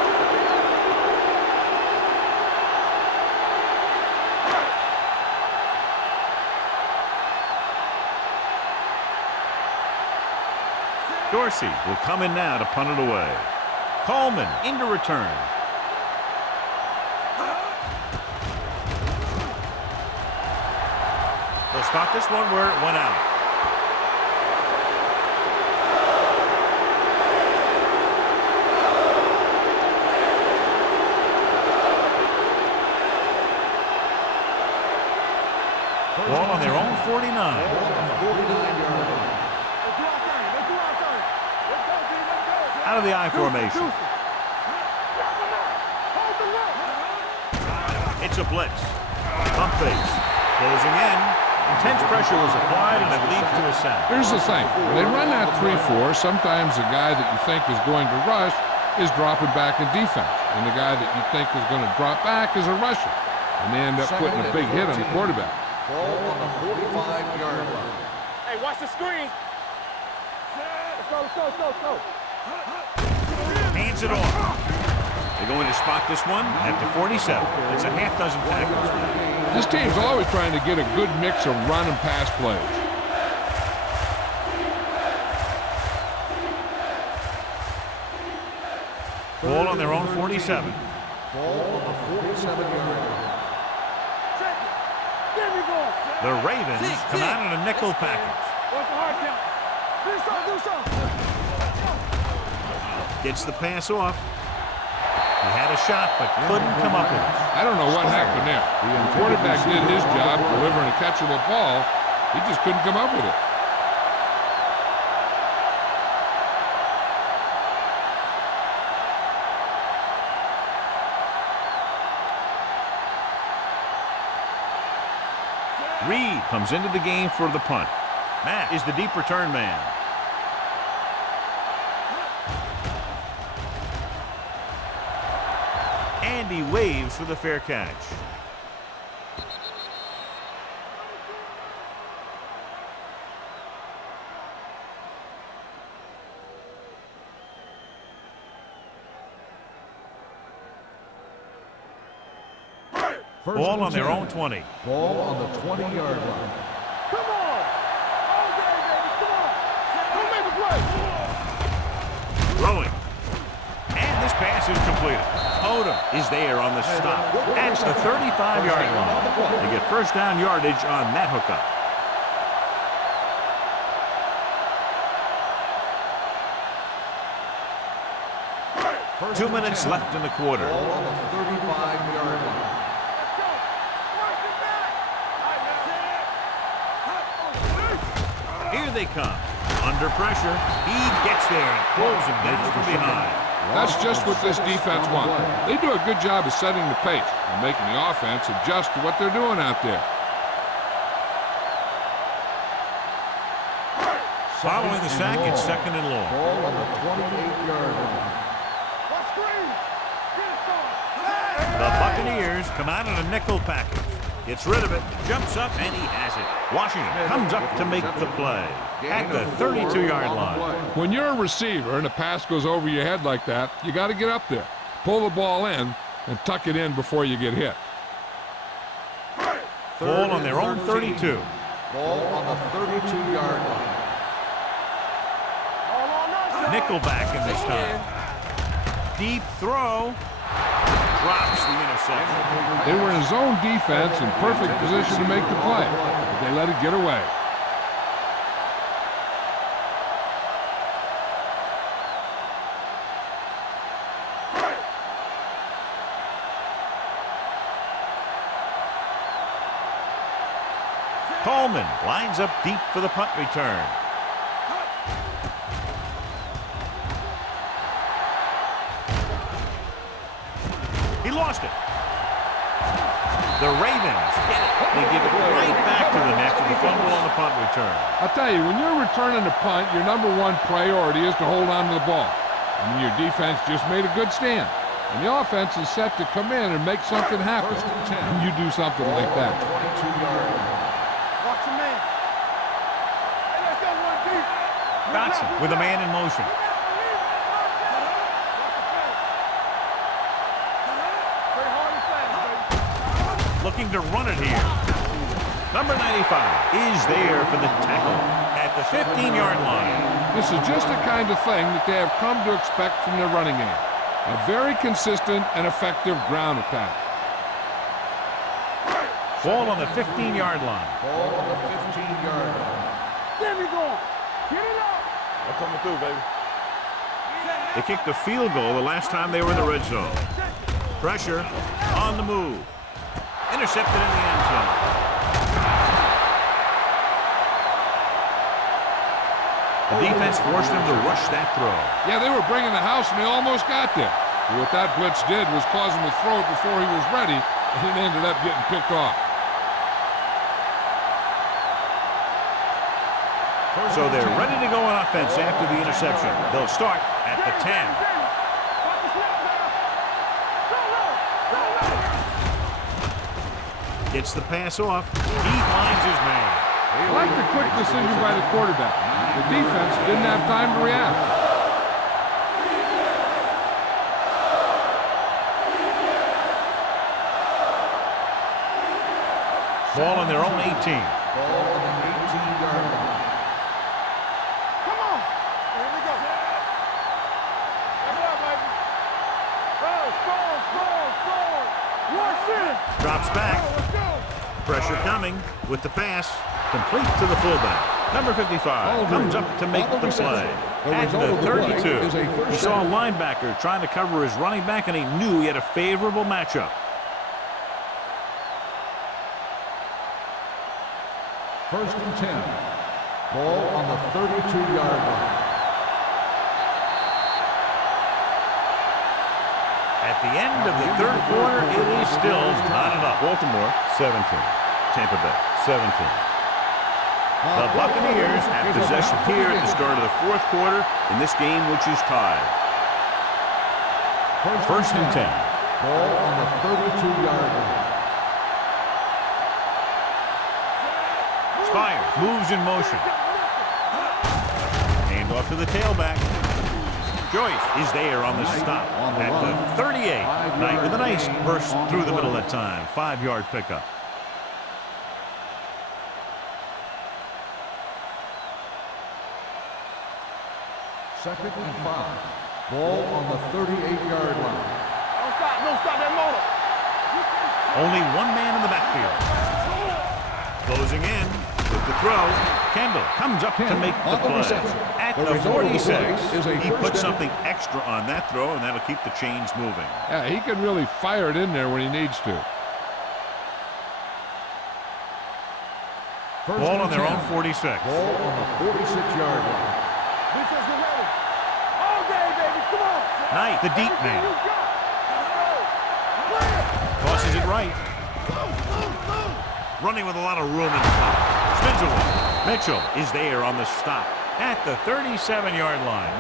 Dorsey will come in now to punt it away. Coleman into return. They'll spot this one where it went out. Ball on their own 49. Out of the I formation. It's a blitz. Pump fakes. Closing in. Intense pressure was applied, and it leads to a sack. Here's the thing. When they run that 3-4, sometimes the guy that you think is going to rush is dropping back in defense. And the guy that you think is going to drop back is a rusher. And they end up putting a big hit on the quarterback. Ball on the 45-yard line. Hey, watch the screen. Let's go. Hands it off. They're going to spot this one at the 47. It's a half dozen tackles. This team's always trying to get a good mix of run and pass plays. Ball on their own 47. Ball on the 47-yard line. The Ravens come out in a nickel package. Gets the pass off. He had a shot, but couldn't come up with it. I don't know what happened there. The quarterback did his job delivering a catchable ball. He just couldn't come up with it. Reed comes into the game for the punt. Matt is the deep return man. And he waves for the fair catch. Ball on their own 20. Ball on the 20-yard line. Come on! Okay, baby, come on! Don't make a play! Throwing. And this pass is completed. Odom is there on the stop. That's the 35-yard line. They get first down yardage on that hookup. First 2 minutes left in the quarter. Ball on the 35-yard line. Here they come. Under pressure. He gets there and pulls him down from behind. That's just what this defense wants. They do a good job of setting the pace and making the offense adjust to what they're doing out there. Following the sack, it's second and long. Ball on the 28-yard line. The Buccaneers come out in a nickel package. Gets rid of it, jumps up, and he has it. Washington comes up to make the play at the 32-yard line. When you're a receiver and a pass goes over your head like that, you got to get up there, pull the ball in, and tuck it in before you get hit. Ball on their own 32. Ball on the 32-yard line. Nickelback in this time. Deep throw. Drops the interception. They were in zone defense in perfect position to make the play, but they let it get away. Coleman lines up deep for the punt return. He lost it. The Ravens get it. They give it right back to the neck with the fumble on the punt return. I'll tell you, when you're returning a punt, your number one priority is to hold on to the ball. I mean, your defense just made a good stand. And the offense is set to come in and make something happen. And you do something like that. 22-yard line. Watch your man. Hey, let's go one deep. Dotson with a man in motion. Looking to run it here. Number 95 is there for the tackle at the 15-yard line. This is just the kind of thing that they have come to expect from their running game. A very consistent and effective ground attack. Ball on the 15-yard line. Ball on the 15-yard line. There we go. Get it up. I'm coming through, baby. They kicked a field goal the last time they were in the red zone. Pressure on the move. Intercepted in the end zone. The defense forced him to rush that throw. Yeah, they were bringing the house, and they almost got there. But what that blitz did was cause him to throw it before he was ready, and it ended up getting picked off. So they're ready to go on offense after the interception. They'll start at the 10. Gets the pass off. He finds his man. I like the quick decision by the quarterback. The defense didn't have time to react. Ball on their own 18. Ball on the 18-yard line. Come on. Here we go. Come on, baby. Oh, score. Rush in. Drops back. Let's go. Pressure coming with the pass. Complete to the fullback. Number 55 comes up to make the play. At the 32, he saw a linebacker trying to cover his running back, and he knew he had a favorable matchup. First and 10. Ball on the 32-yard line. At the end of the third quarter, it is still not enough. Baltimore, 17. Tampa Bay, 17. The Buccaneers have possession here at the start of the fourth quarter in this game, which is tied. First and 10. Ball on the 32-yard line. Spire moves in motion. Hand off to the tailback. Joyce is there on the stop at the 38. Knight with a nice burst through the middle that time. 5-yard pickup. Second and 5. Ball on the 38-yard line. Don't stop that motor. Only one man in the backfield. Closing in with the throw. Kendall comes up to make the play. At the 46, he puts something extra on that throw, and that'll keep the chains moving. Yeah, he can really fire it in there when he needs to. Ball on their own 46. Ball on the 46-yard line. Defense, get ready. All day, baby. Come on. Knight, the deep man. You got it. Tosses it right. Running with a lot of room in front. Spins away. Mitchell is there on the stop at the 37-yard line.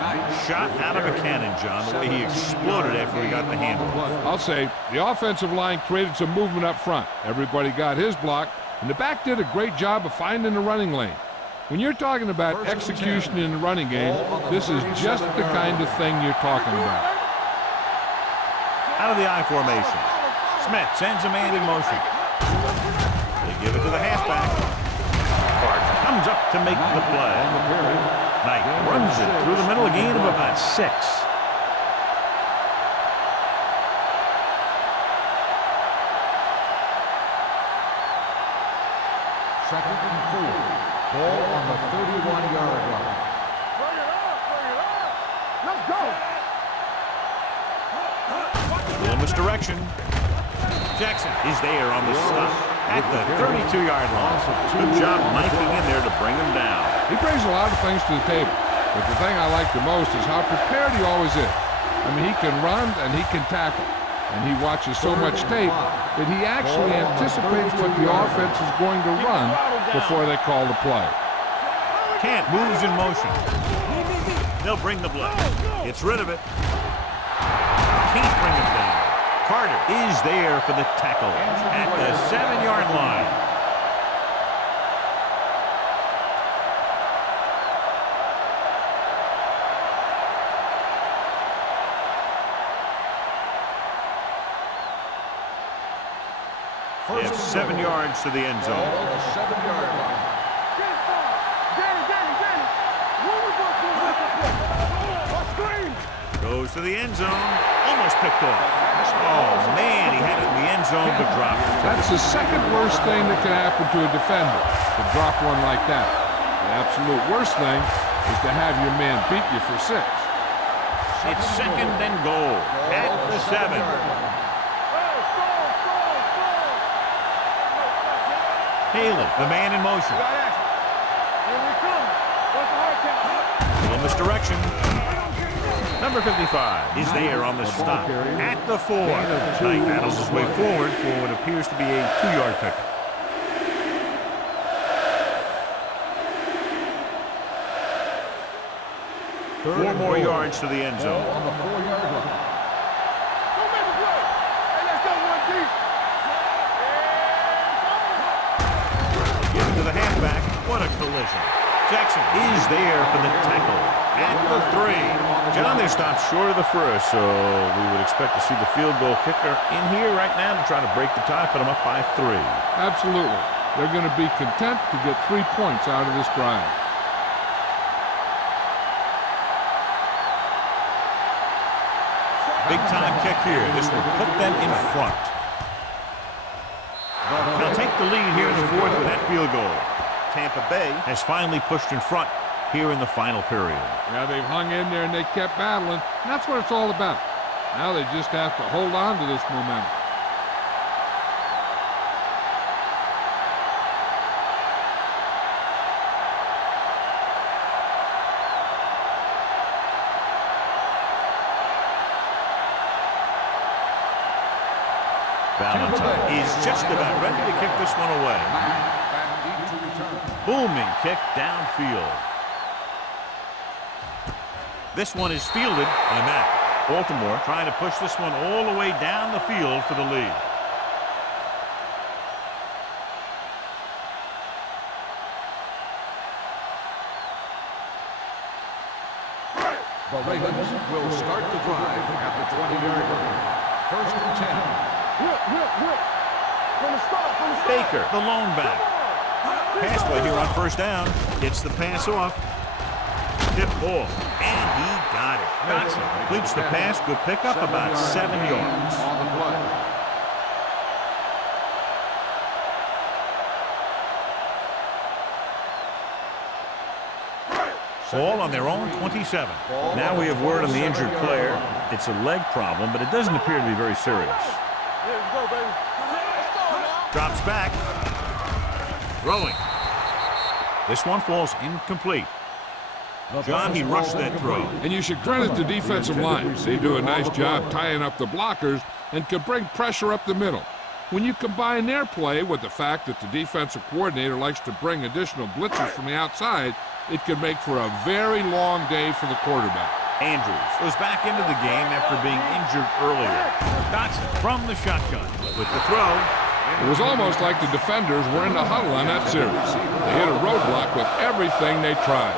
Shot out of a cannon, John, the way he exploded after he got the handle. I'll say the offensive line created some movement up front. Everybody got his block, and the back did a great job of finding the running lane. When you're talking about execution in the running game, this is just the kind of thing you're talking about. Out of the I formation. Smith sends a man in motion. They give it to the halfback. Hart comes up to make the play. Knight runs it through the middle, a gain of about 6. Second and 4. Ball on the 31-yard line. Bring it up. Let's go. Little misdirection. Jackson is there on the stop at the 32-yard line. Good job knifing in there to bring him down. He brings a lot of things to the table, but the thing I like the most is how prepared he always is. I mean, he can run and he can tackle, and he watches so much tape that he actually anticipates what the offense is going to run before they call the play. Kent moves in motion. They'll bring the blitz. Gets rid of it. Can't bring him down. Carter is there for the tackle at the 7-yard line. They have 7 yards to the end zone. On the 7-yard line. Goes to the end zone. Almost picked off. Oh, man, he had it in the end zone but dropped it. That's the second worst thing that can happen to a defender, to drop one like that. The absolute worst thing is to have your man beat you for 6. It's 2nd and goal at the 7. Haley, the man in motion. Little misdirection. Number 55 is there on the stop at the 4. Knight battles his way forward for what appears to be a 2-yard pickup. Four more yards to the end zone. On the 4-yard line. Give it to the halfback. What a collision. Jackson is there for the tackle at the 3. John, they're stopped short of the first, so we would expect to see the field goal kicker in here right now to try to break the tie, put them up by 3. Absolutely. They're going to be content to get 3 points out of this drive. Big time kick here. This will put them in front. They'll take the lead here in the 4th with that field goal. Tampa Bay has finally pushed in front here in the final period. Yeah, they've hung in there and they kept battling. And that's what it's all about. Now they just have to hold on to this momentum. Valentine is just about ready to kick this one away. Booming kick downfield. This one is fielded by Matt. Baltimore trying to push this one all the way down the field for the lead. The Ravens will start the drive at the 20-yard line. 1st and 10. Baker, the lone back. Pass play here on 1st down. Gets the pass off. Tip ball. And he got it. Johnson completes the pass. Good pickup, about 7 yards. On the play. Ball on their own 27. Now we have word on the injured player. It's a leg problem, but it doesn't appear to be very serious. Drops back. Throwing. This one falls incomplete. John, he rushed that throw. And you should credit the defensive line. They do a nice job tying up the blockers and can bring pressure up the middle. When you combine their play with the fact that the defensive coordinator likes to bring additional blitzers from the outside, it can make for a very long day for the quarterback. Andrews was back into the game after being injured earlier. Dotson from the shotgun with the throw. It was almost like the defenders were in the huddle on that series. They hit a roadblock with everything they tried.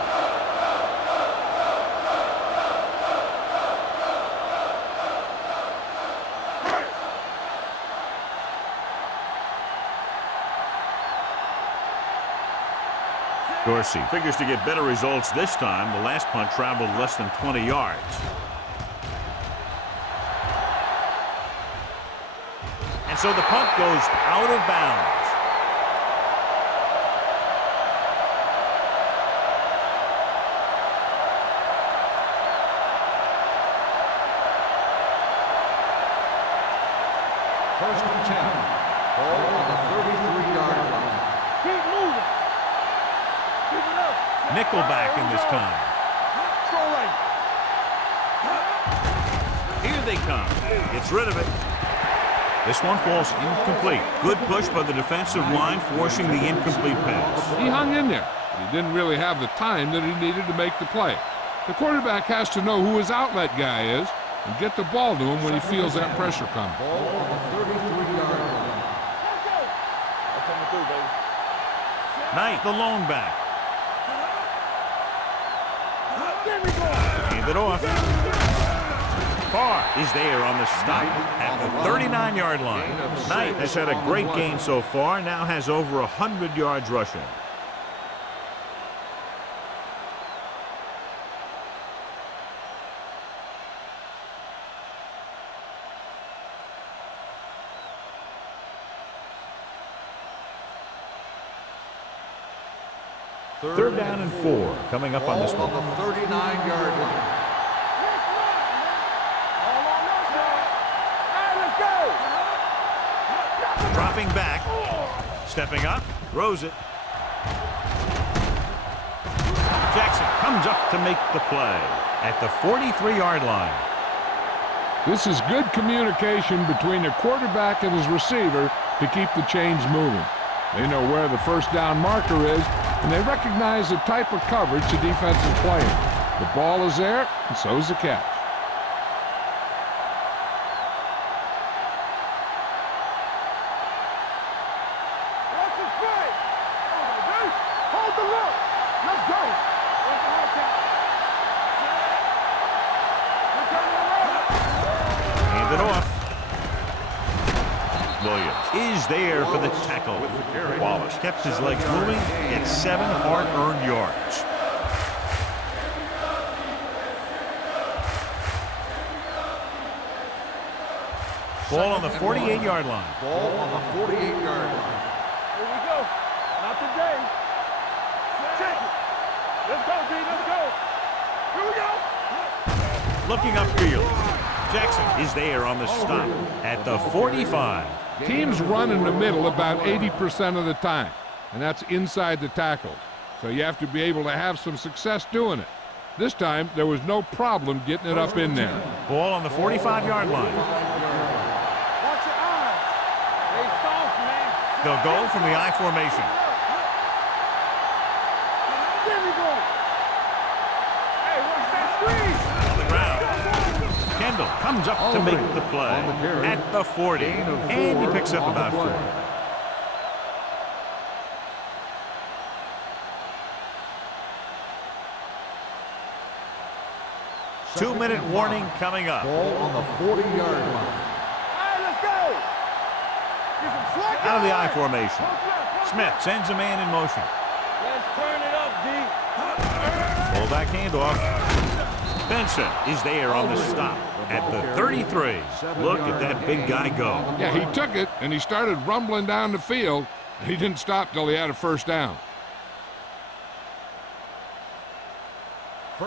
Dorsey figures to get better results this time. The last punt traveled less than 20 yards. And so the punt goes out of bounds. First and 10. Ball on the 33 Keep moving. Keep it up. Nickelback in this time. Throw right. Here they come. Gets rid of it. This one falls incomplete. Good push by the defensive line, forcing the incomplete pass. He hung in there, but he didn't really have the time that he needed to make the play. The quarterback has to know who his outlet guy is and get the ball to him when he feels that pressure coming. Ball on the 33-yard line. I'm coming through, baby. Knight, the lone back. There we go. Hand it off. Carr is there on the stop at the 39-yard line. Knight has had a great game so far, now has over 100 yards rushing. Third down and 4 coming up on this one. On the 39-yard line. Dropping back, stepping up, throws it. Jackson comes up to make the play at the 43-yard line. This is good communication between the quarterback and his receiver to keep the chains moving. They know where the first down marker is, and they recognize the type of coverage the defense is playing. The ball is there, and so is the catch. Hold the look. Let's go. What's the high count? Hand it off. Williams is there for the tackle. Wallace kept his legs moving, gets 7 hard-earned yards. Ball on the 48-yard line. Ball on the 48-yard line. Here we go. Not today. Check it. Let's go, D. Let's go. Here we go. Looking upfield. Jackson is there on the stop at the 45. Teams run in the middle about 80% of the time, and that's inside the tackles. So you have to be able to have some success doing it. This time, there was no problem getting it up in there. Ball on the 45-yard line. Watch your eyes. They soft, man. They'll go from the I formation. There we go. Hey, watch that squeeze. On the ground. Kendall comes up to make the play at the 40. And he picks up about 4. Two-minute warning coming up. Ball on the 40-yard line. All right, let's go. Get some slack. Out of the I formation. Smith sends a man in motion. Let's turn it up, D. Fullback handoff. Benson is there on the stop at the 33. Look at that big guy go. Yeah, he took it, and he started rumbling down the field. He didn't stop till he had a first down.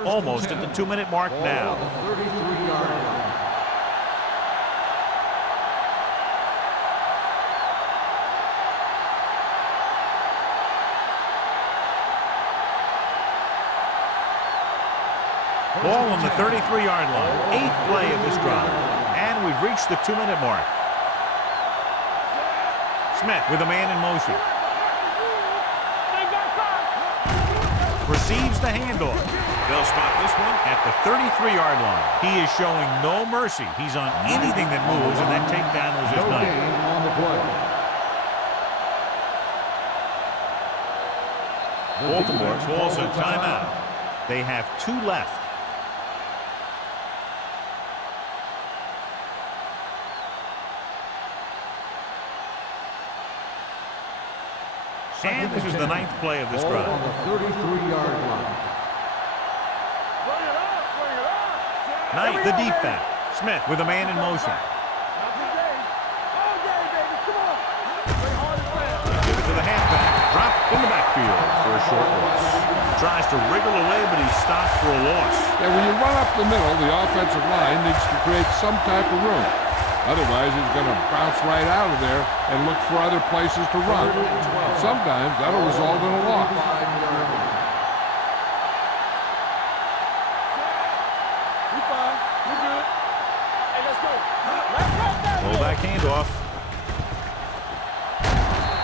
Almost at the 2-minute mark now. On the 33-yard line. Ball on the 33-yard line. 8th play of this drive. And we've reached the 2-minute mark. Smith with a man in motion. Receives the handoff. They'll spot this one at the 33-yard line. He is showing no mercy. He's on anything that moves, and that takedown was his night. Gain on the play. Baltimore calls a timeout. They have 2 left. And this is the 9th play of this Ball drive. on the 33-yard line. Bring it up. Bring it up. Knight, the deep back. Smith with a man in motion. Not today. All day, baby. Come on. Play hard and fast. Give it to the halfback. Dropped in the backfield for a short loss. Tries to wriggle away, but he's stopped for a loss. Yeah, when you run up the middle, the offensive line needs to create some type of room. Otherwise, he's going to bounce right out of there and look for other places to run. sometimes that'll result in a loss. 5-yard line. We're fine. We're good. Hey, let's go. Roll back handoff.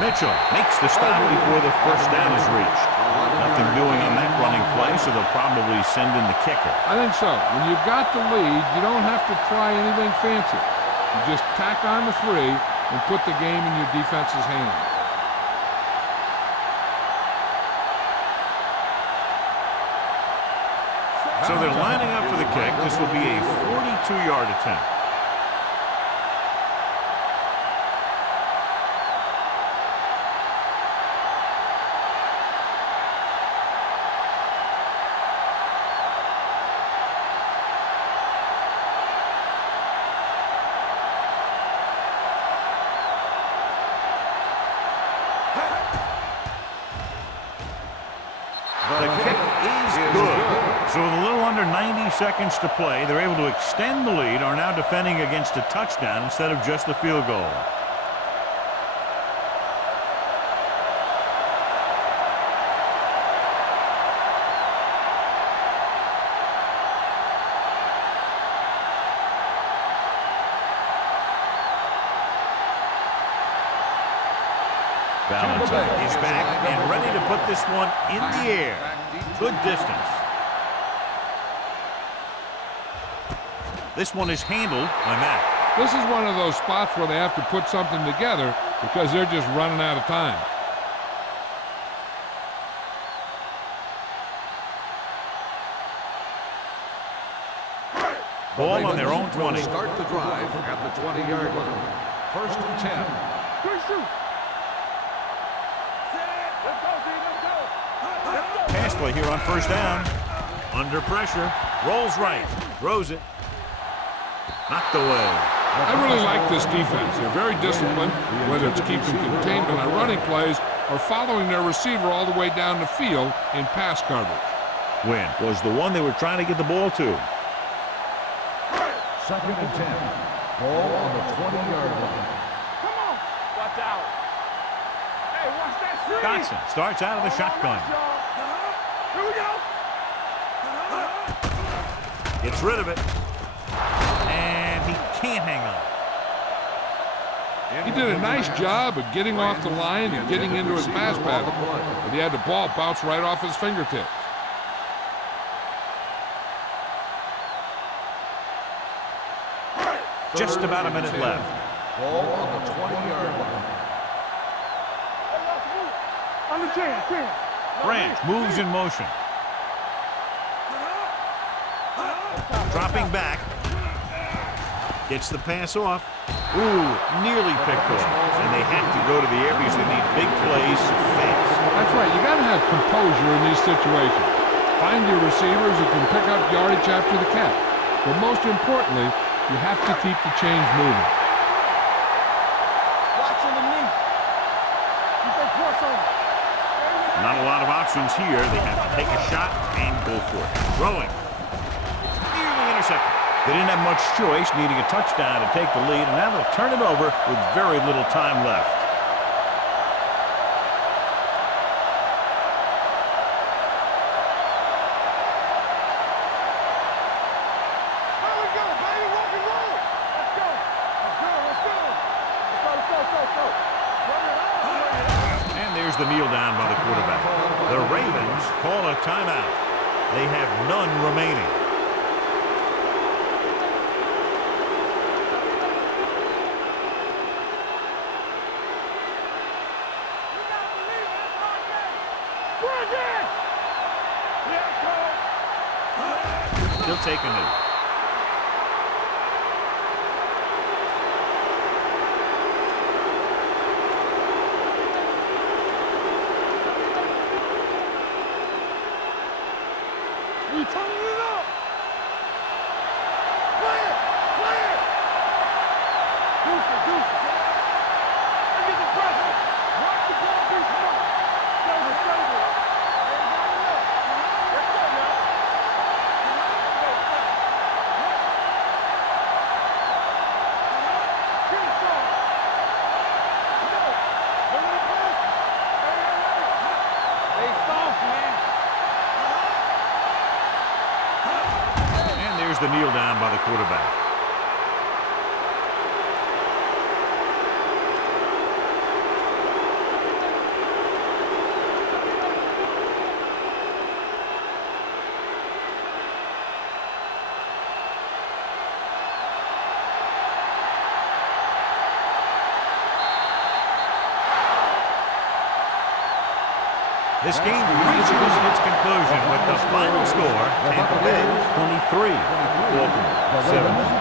Mitchell makes the stop before the first down is reached. Nothing doing on that running play, so they'll probably send in the kicker. I think so. When you've got the lead, you don't have to try anything fancy. You just tack on the 3 and put the game in your defense's hands. So they're lining up for the kick. This will be a 42-yard attempt. The kick is good. So with a little under 90 seconds to play, they're able to extend the lead, are now defending against a touchdown instead of just a field goal. Valentine is back and ready to put this one in the air. Good distance. This one is handled by Matt. This is one of those spots where they have to put something together because they're just running out of time. Ball on their own 20. Start the drive at the 20-yard line. 1st and 10. Good shoot. Let's go, D. Let's go. Let's go. Pass play here on first down. Under pressure. Rolls right. Throws it. Knocked away. I really like this defense. They're very disciplined, whether it's keeping containment on running plays or following their receiver all the way down the field in pass coverage. Win was the one they were trying to get the ball to. 2nd and 10. Ball on the 20-yard line. Come on. Watch out. Hey, watch that shit. Dotson starts out of the shotgun. Here we go. Gets rid of it. And he can't hang on. He did a nice job of getting off the line and getting into his pass pattern, but he had the ball bounce right off his fingertips. Just about a minute left. Ball on the 20-yard line. On the 10. Branch moves in motion. Dropping back. Gets the pass off. Ooh, nearly picked off. And they have to go to the air because they need big plays fast. That's right. You got to have composure in these situations. Find your receivers who can pick up yardage after the catch. But most importantly, you have to keep the chains moving. Watch on the knee. You can cross on it. Not a lot of options here. They have to take a shot and go for it. Throwing. Nearly intercepted. They didn't have much choice, needing a touchdown to take the lead, and now they'll turn it over with very little time left. There we go, baby. Rock and roll. Let's go. Let's go. Run it out. And there's the kneel down by the quarterback. The Ravens call a timeout. They have none remaining. He'll take a knee. We turning it up. Play it. Deuces. Let's get the pressure. Watch the ball be smart. Save it. They ain't got enough. Let's go now. Get it, Sean. Go. Bring it to pass. Hey, the kneel down by the quarterback. This game reaches its conclusion with the final score, Tampa Bay 23, Baltimore 17.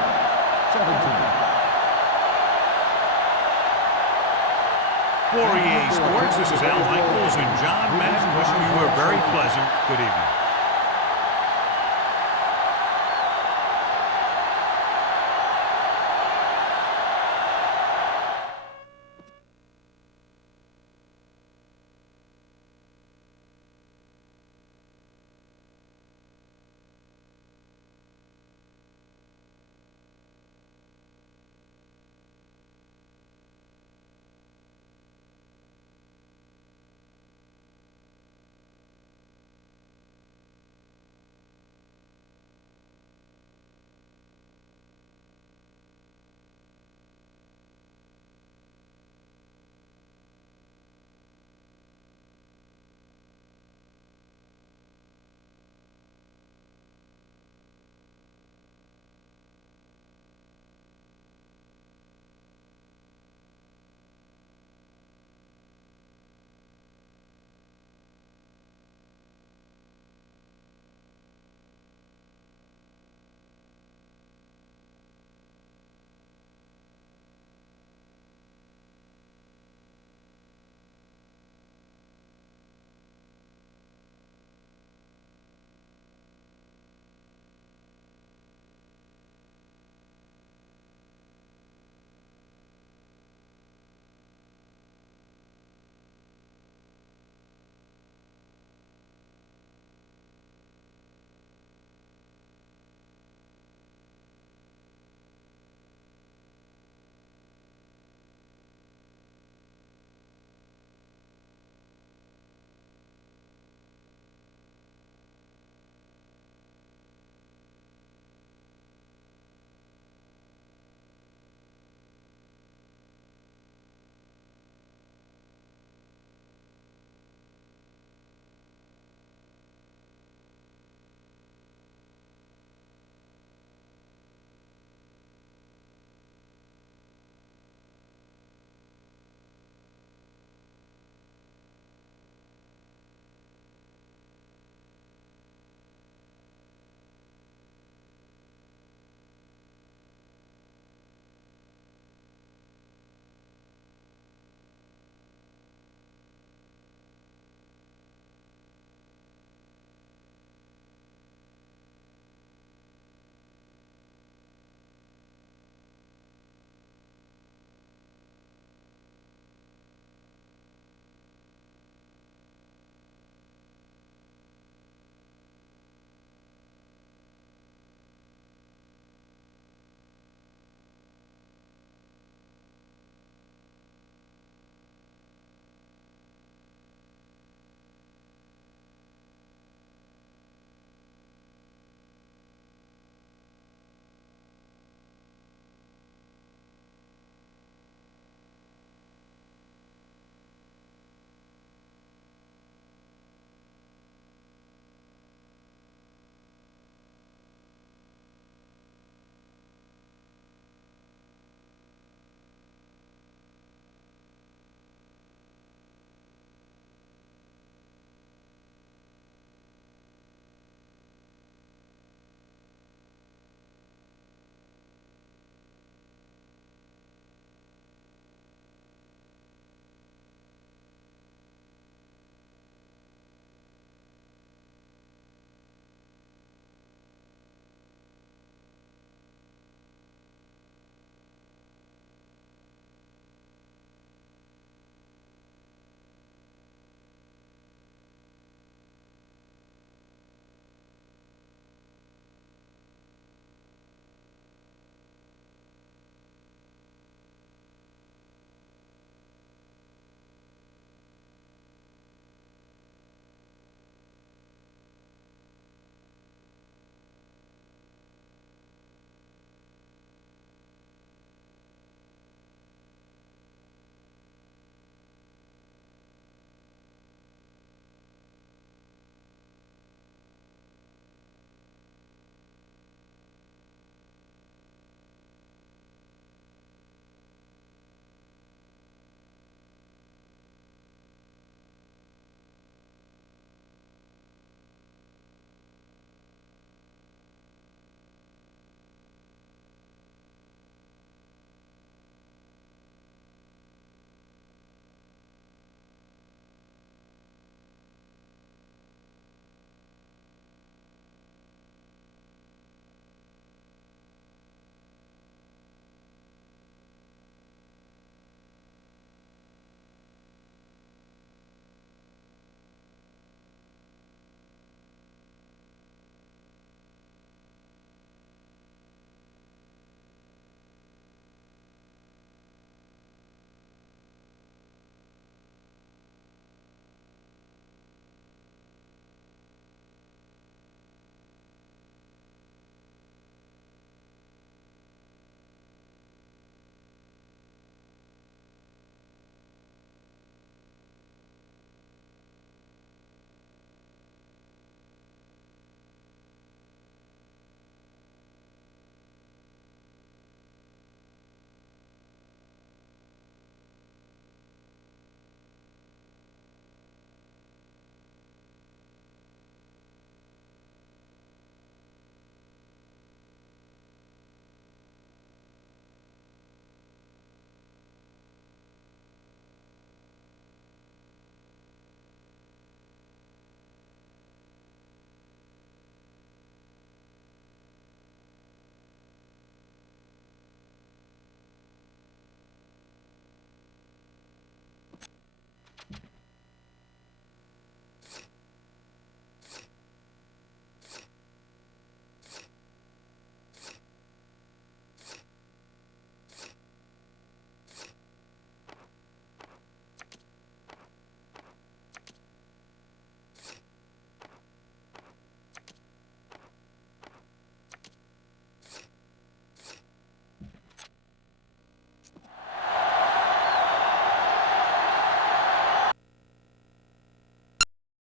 For EA Sports, this is Al Michaels and John Madden wishing you a very pleasant good evening.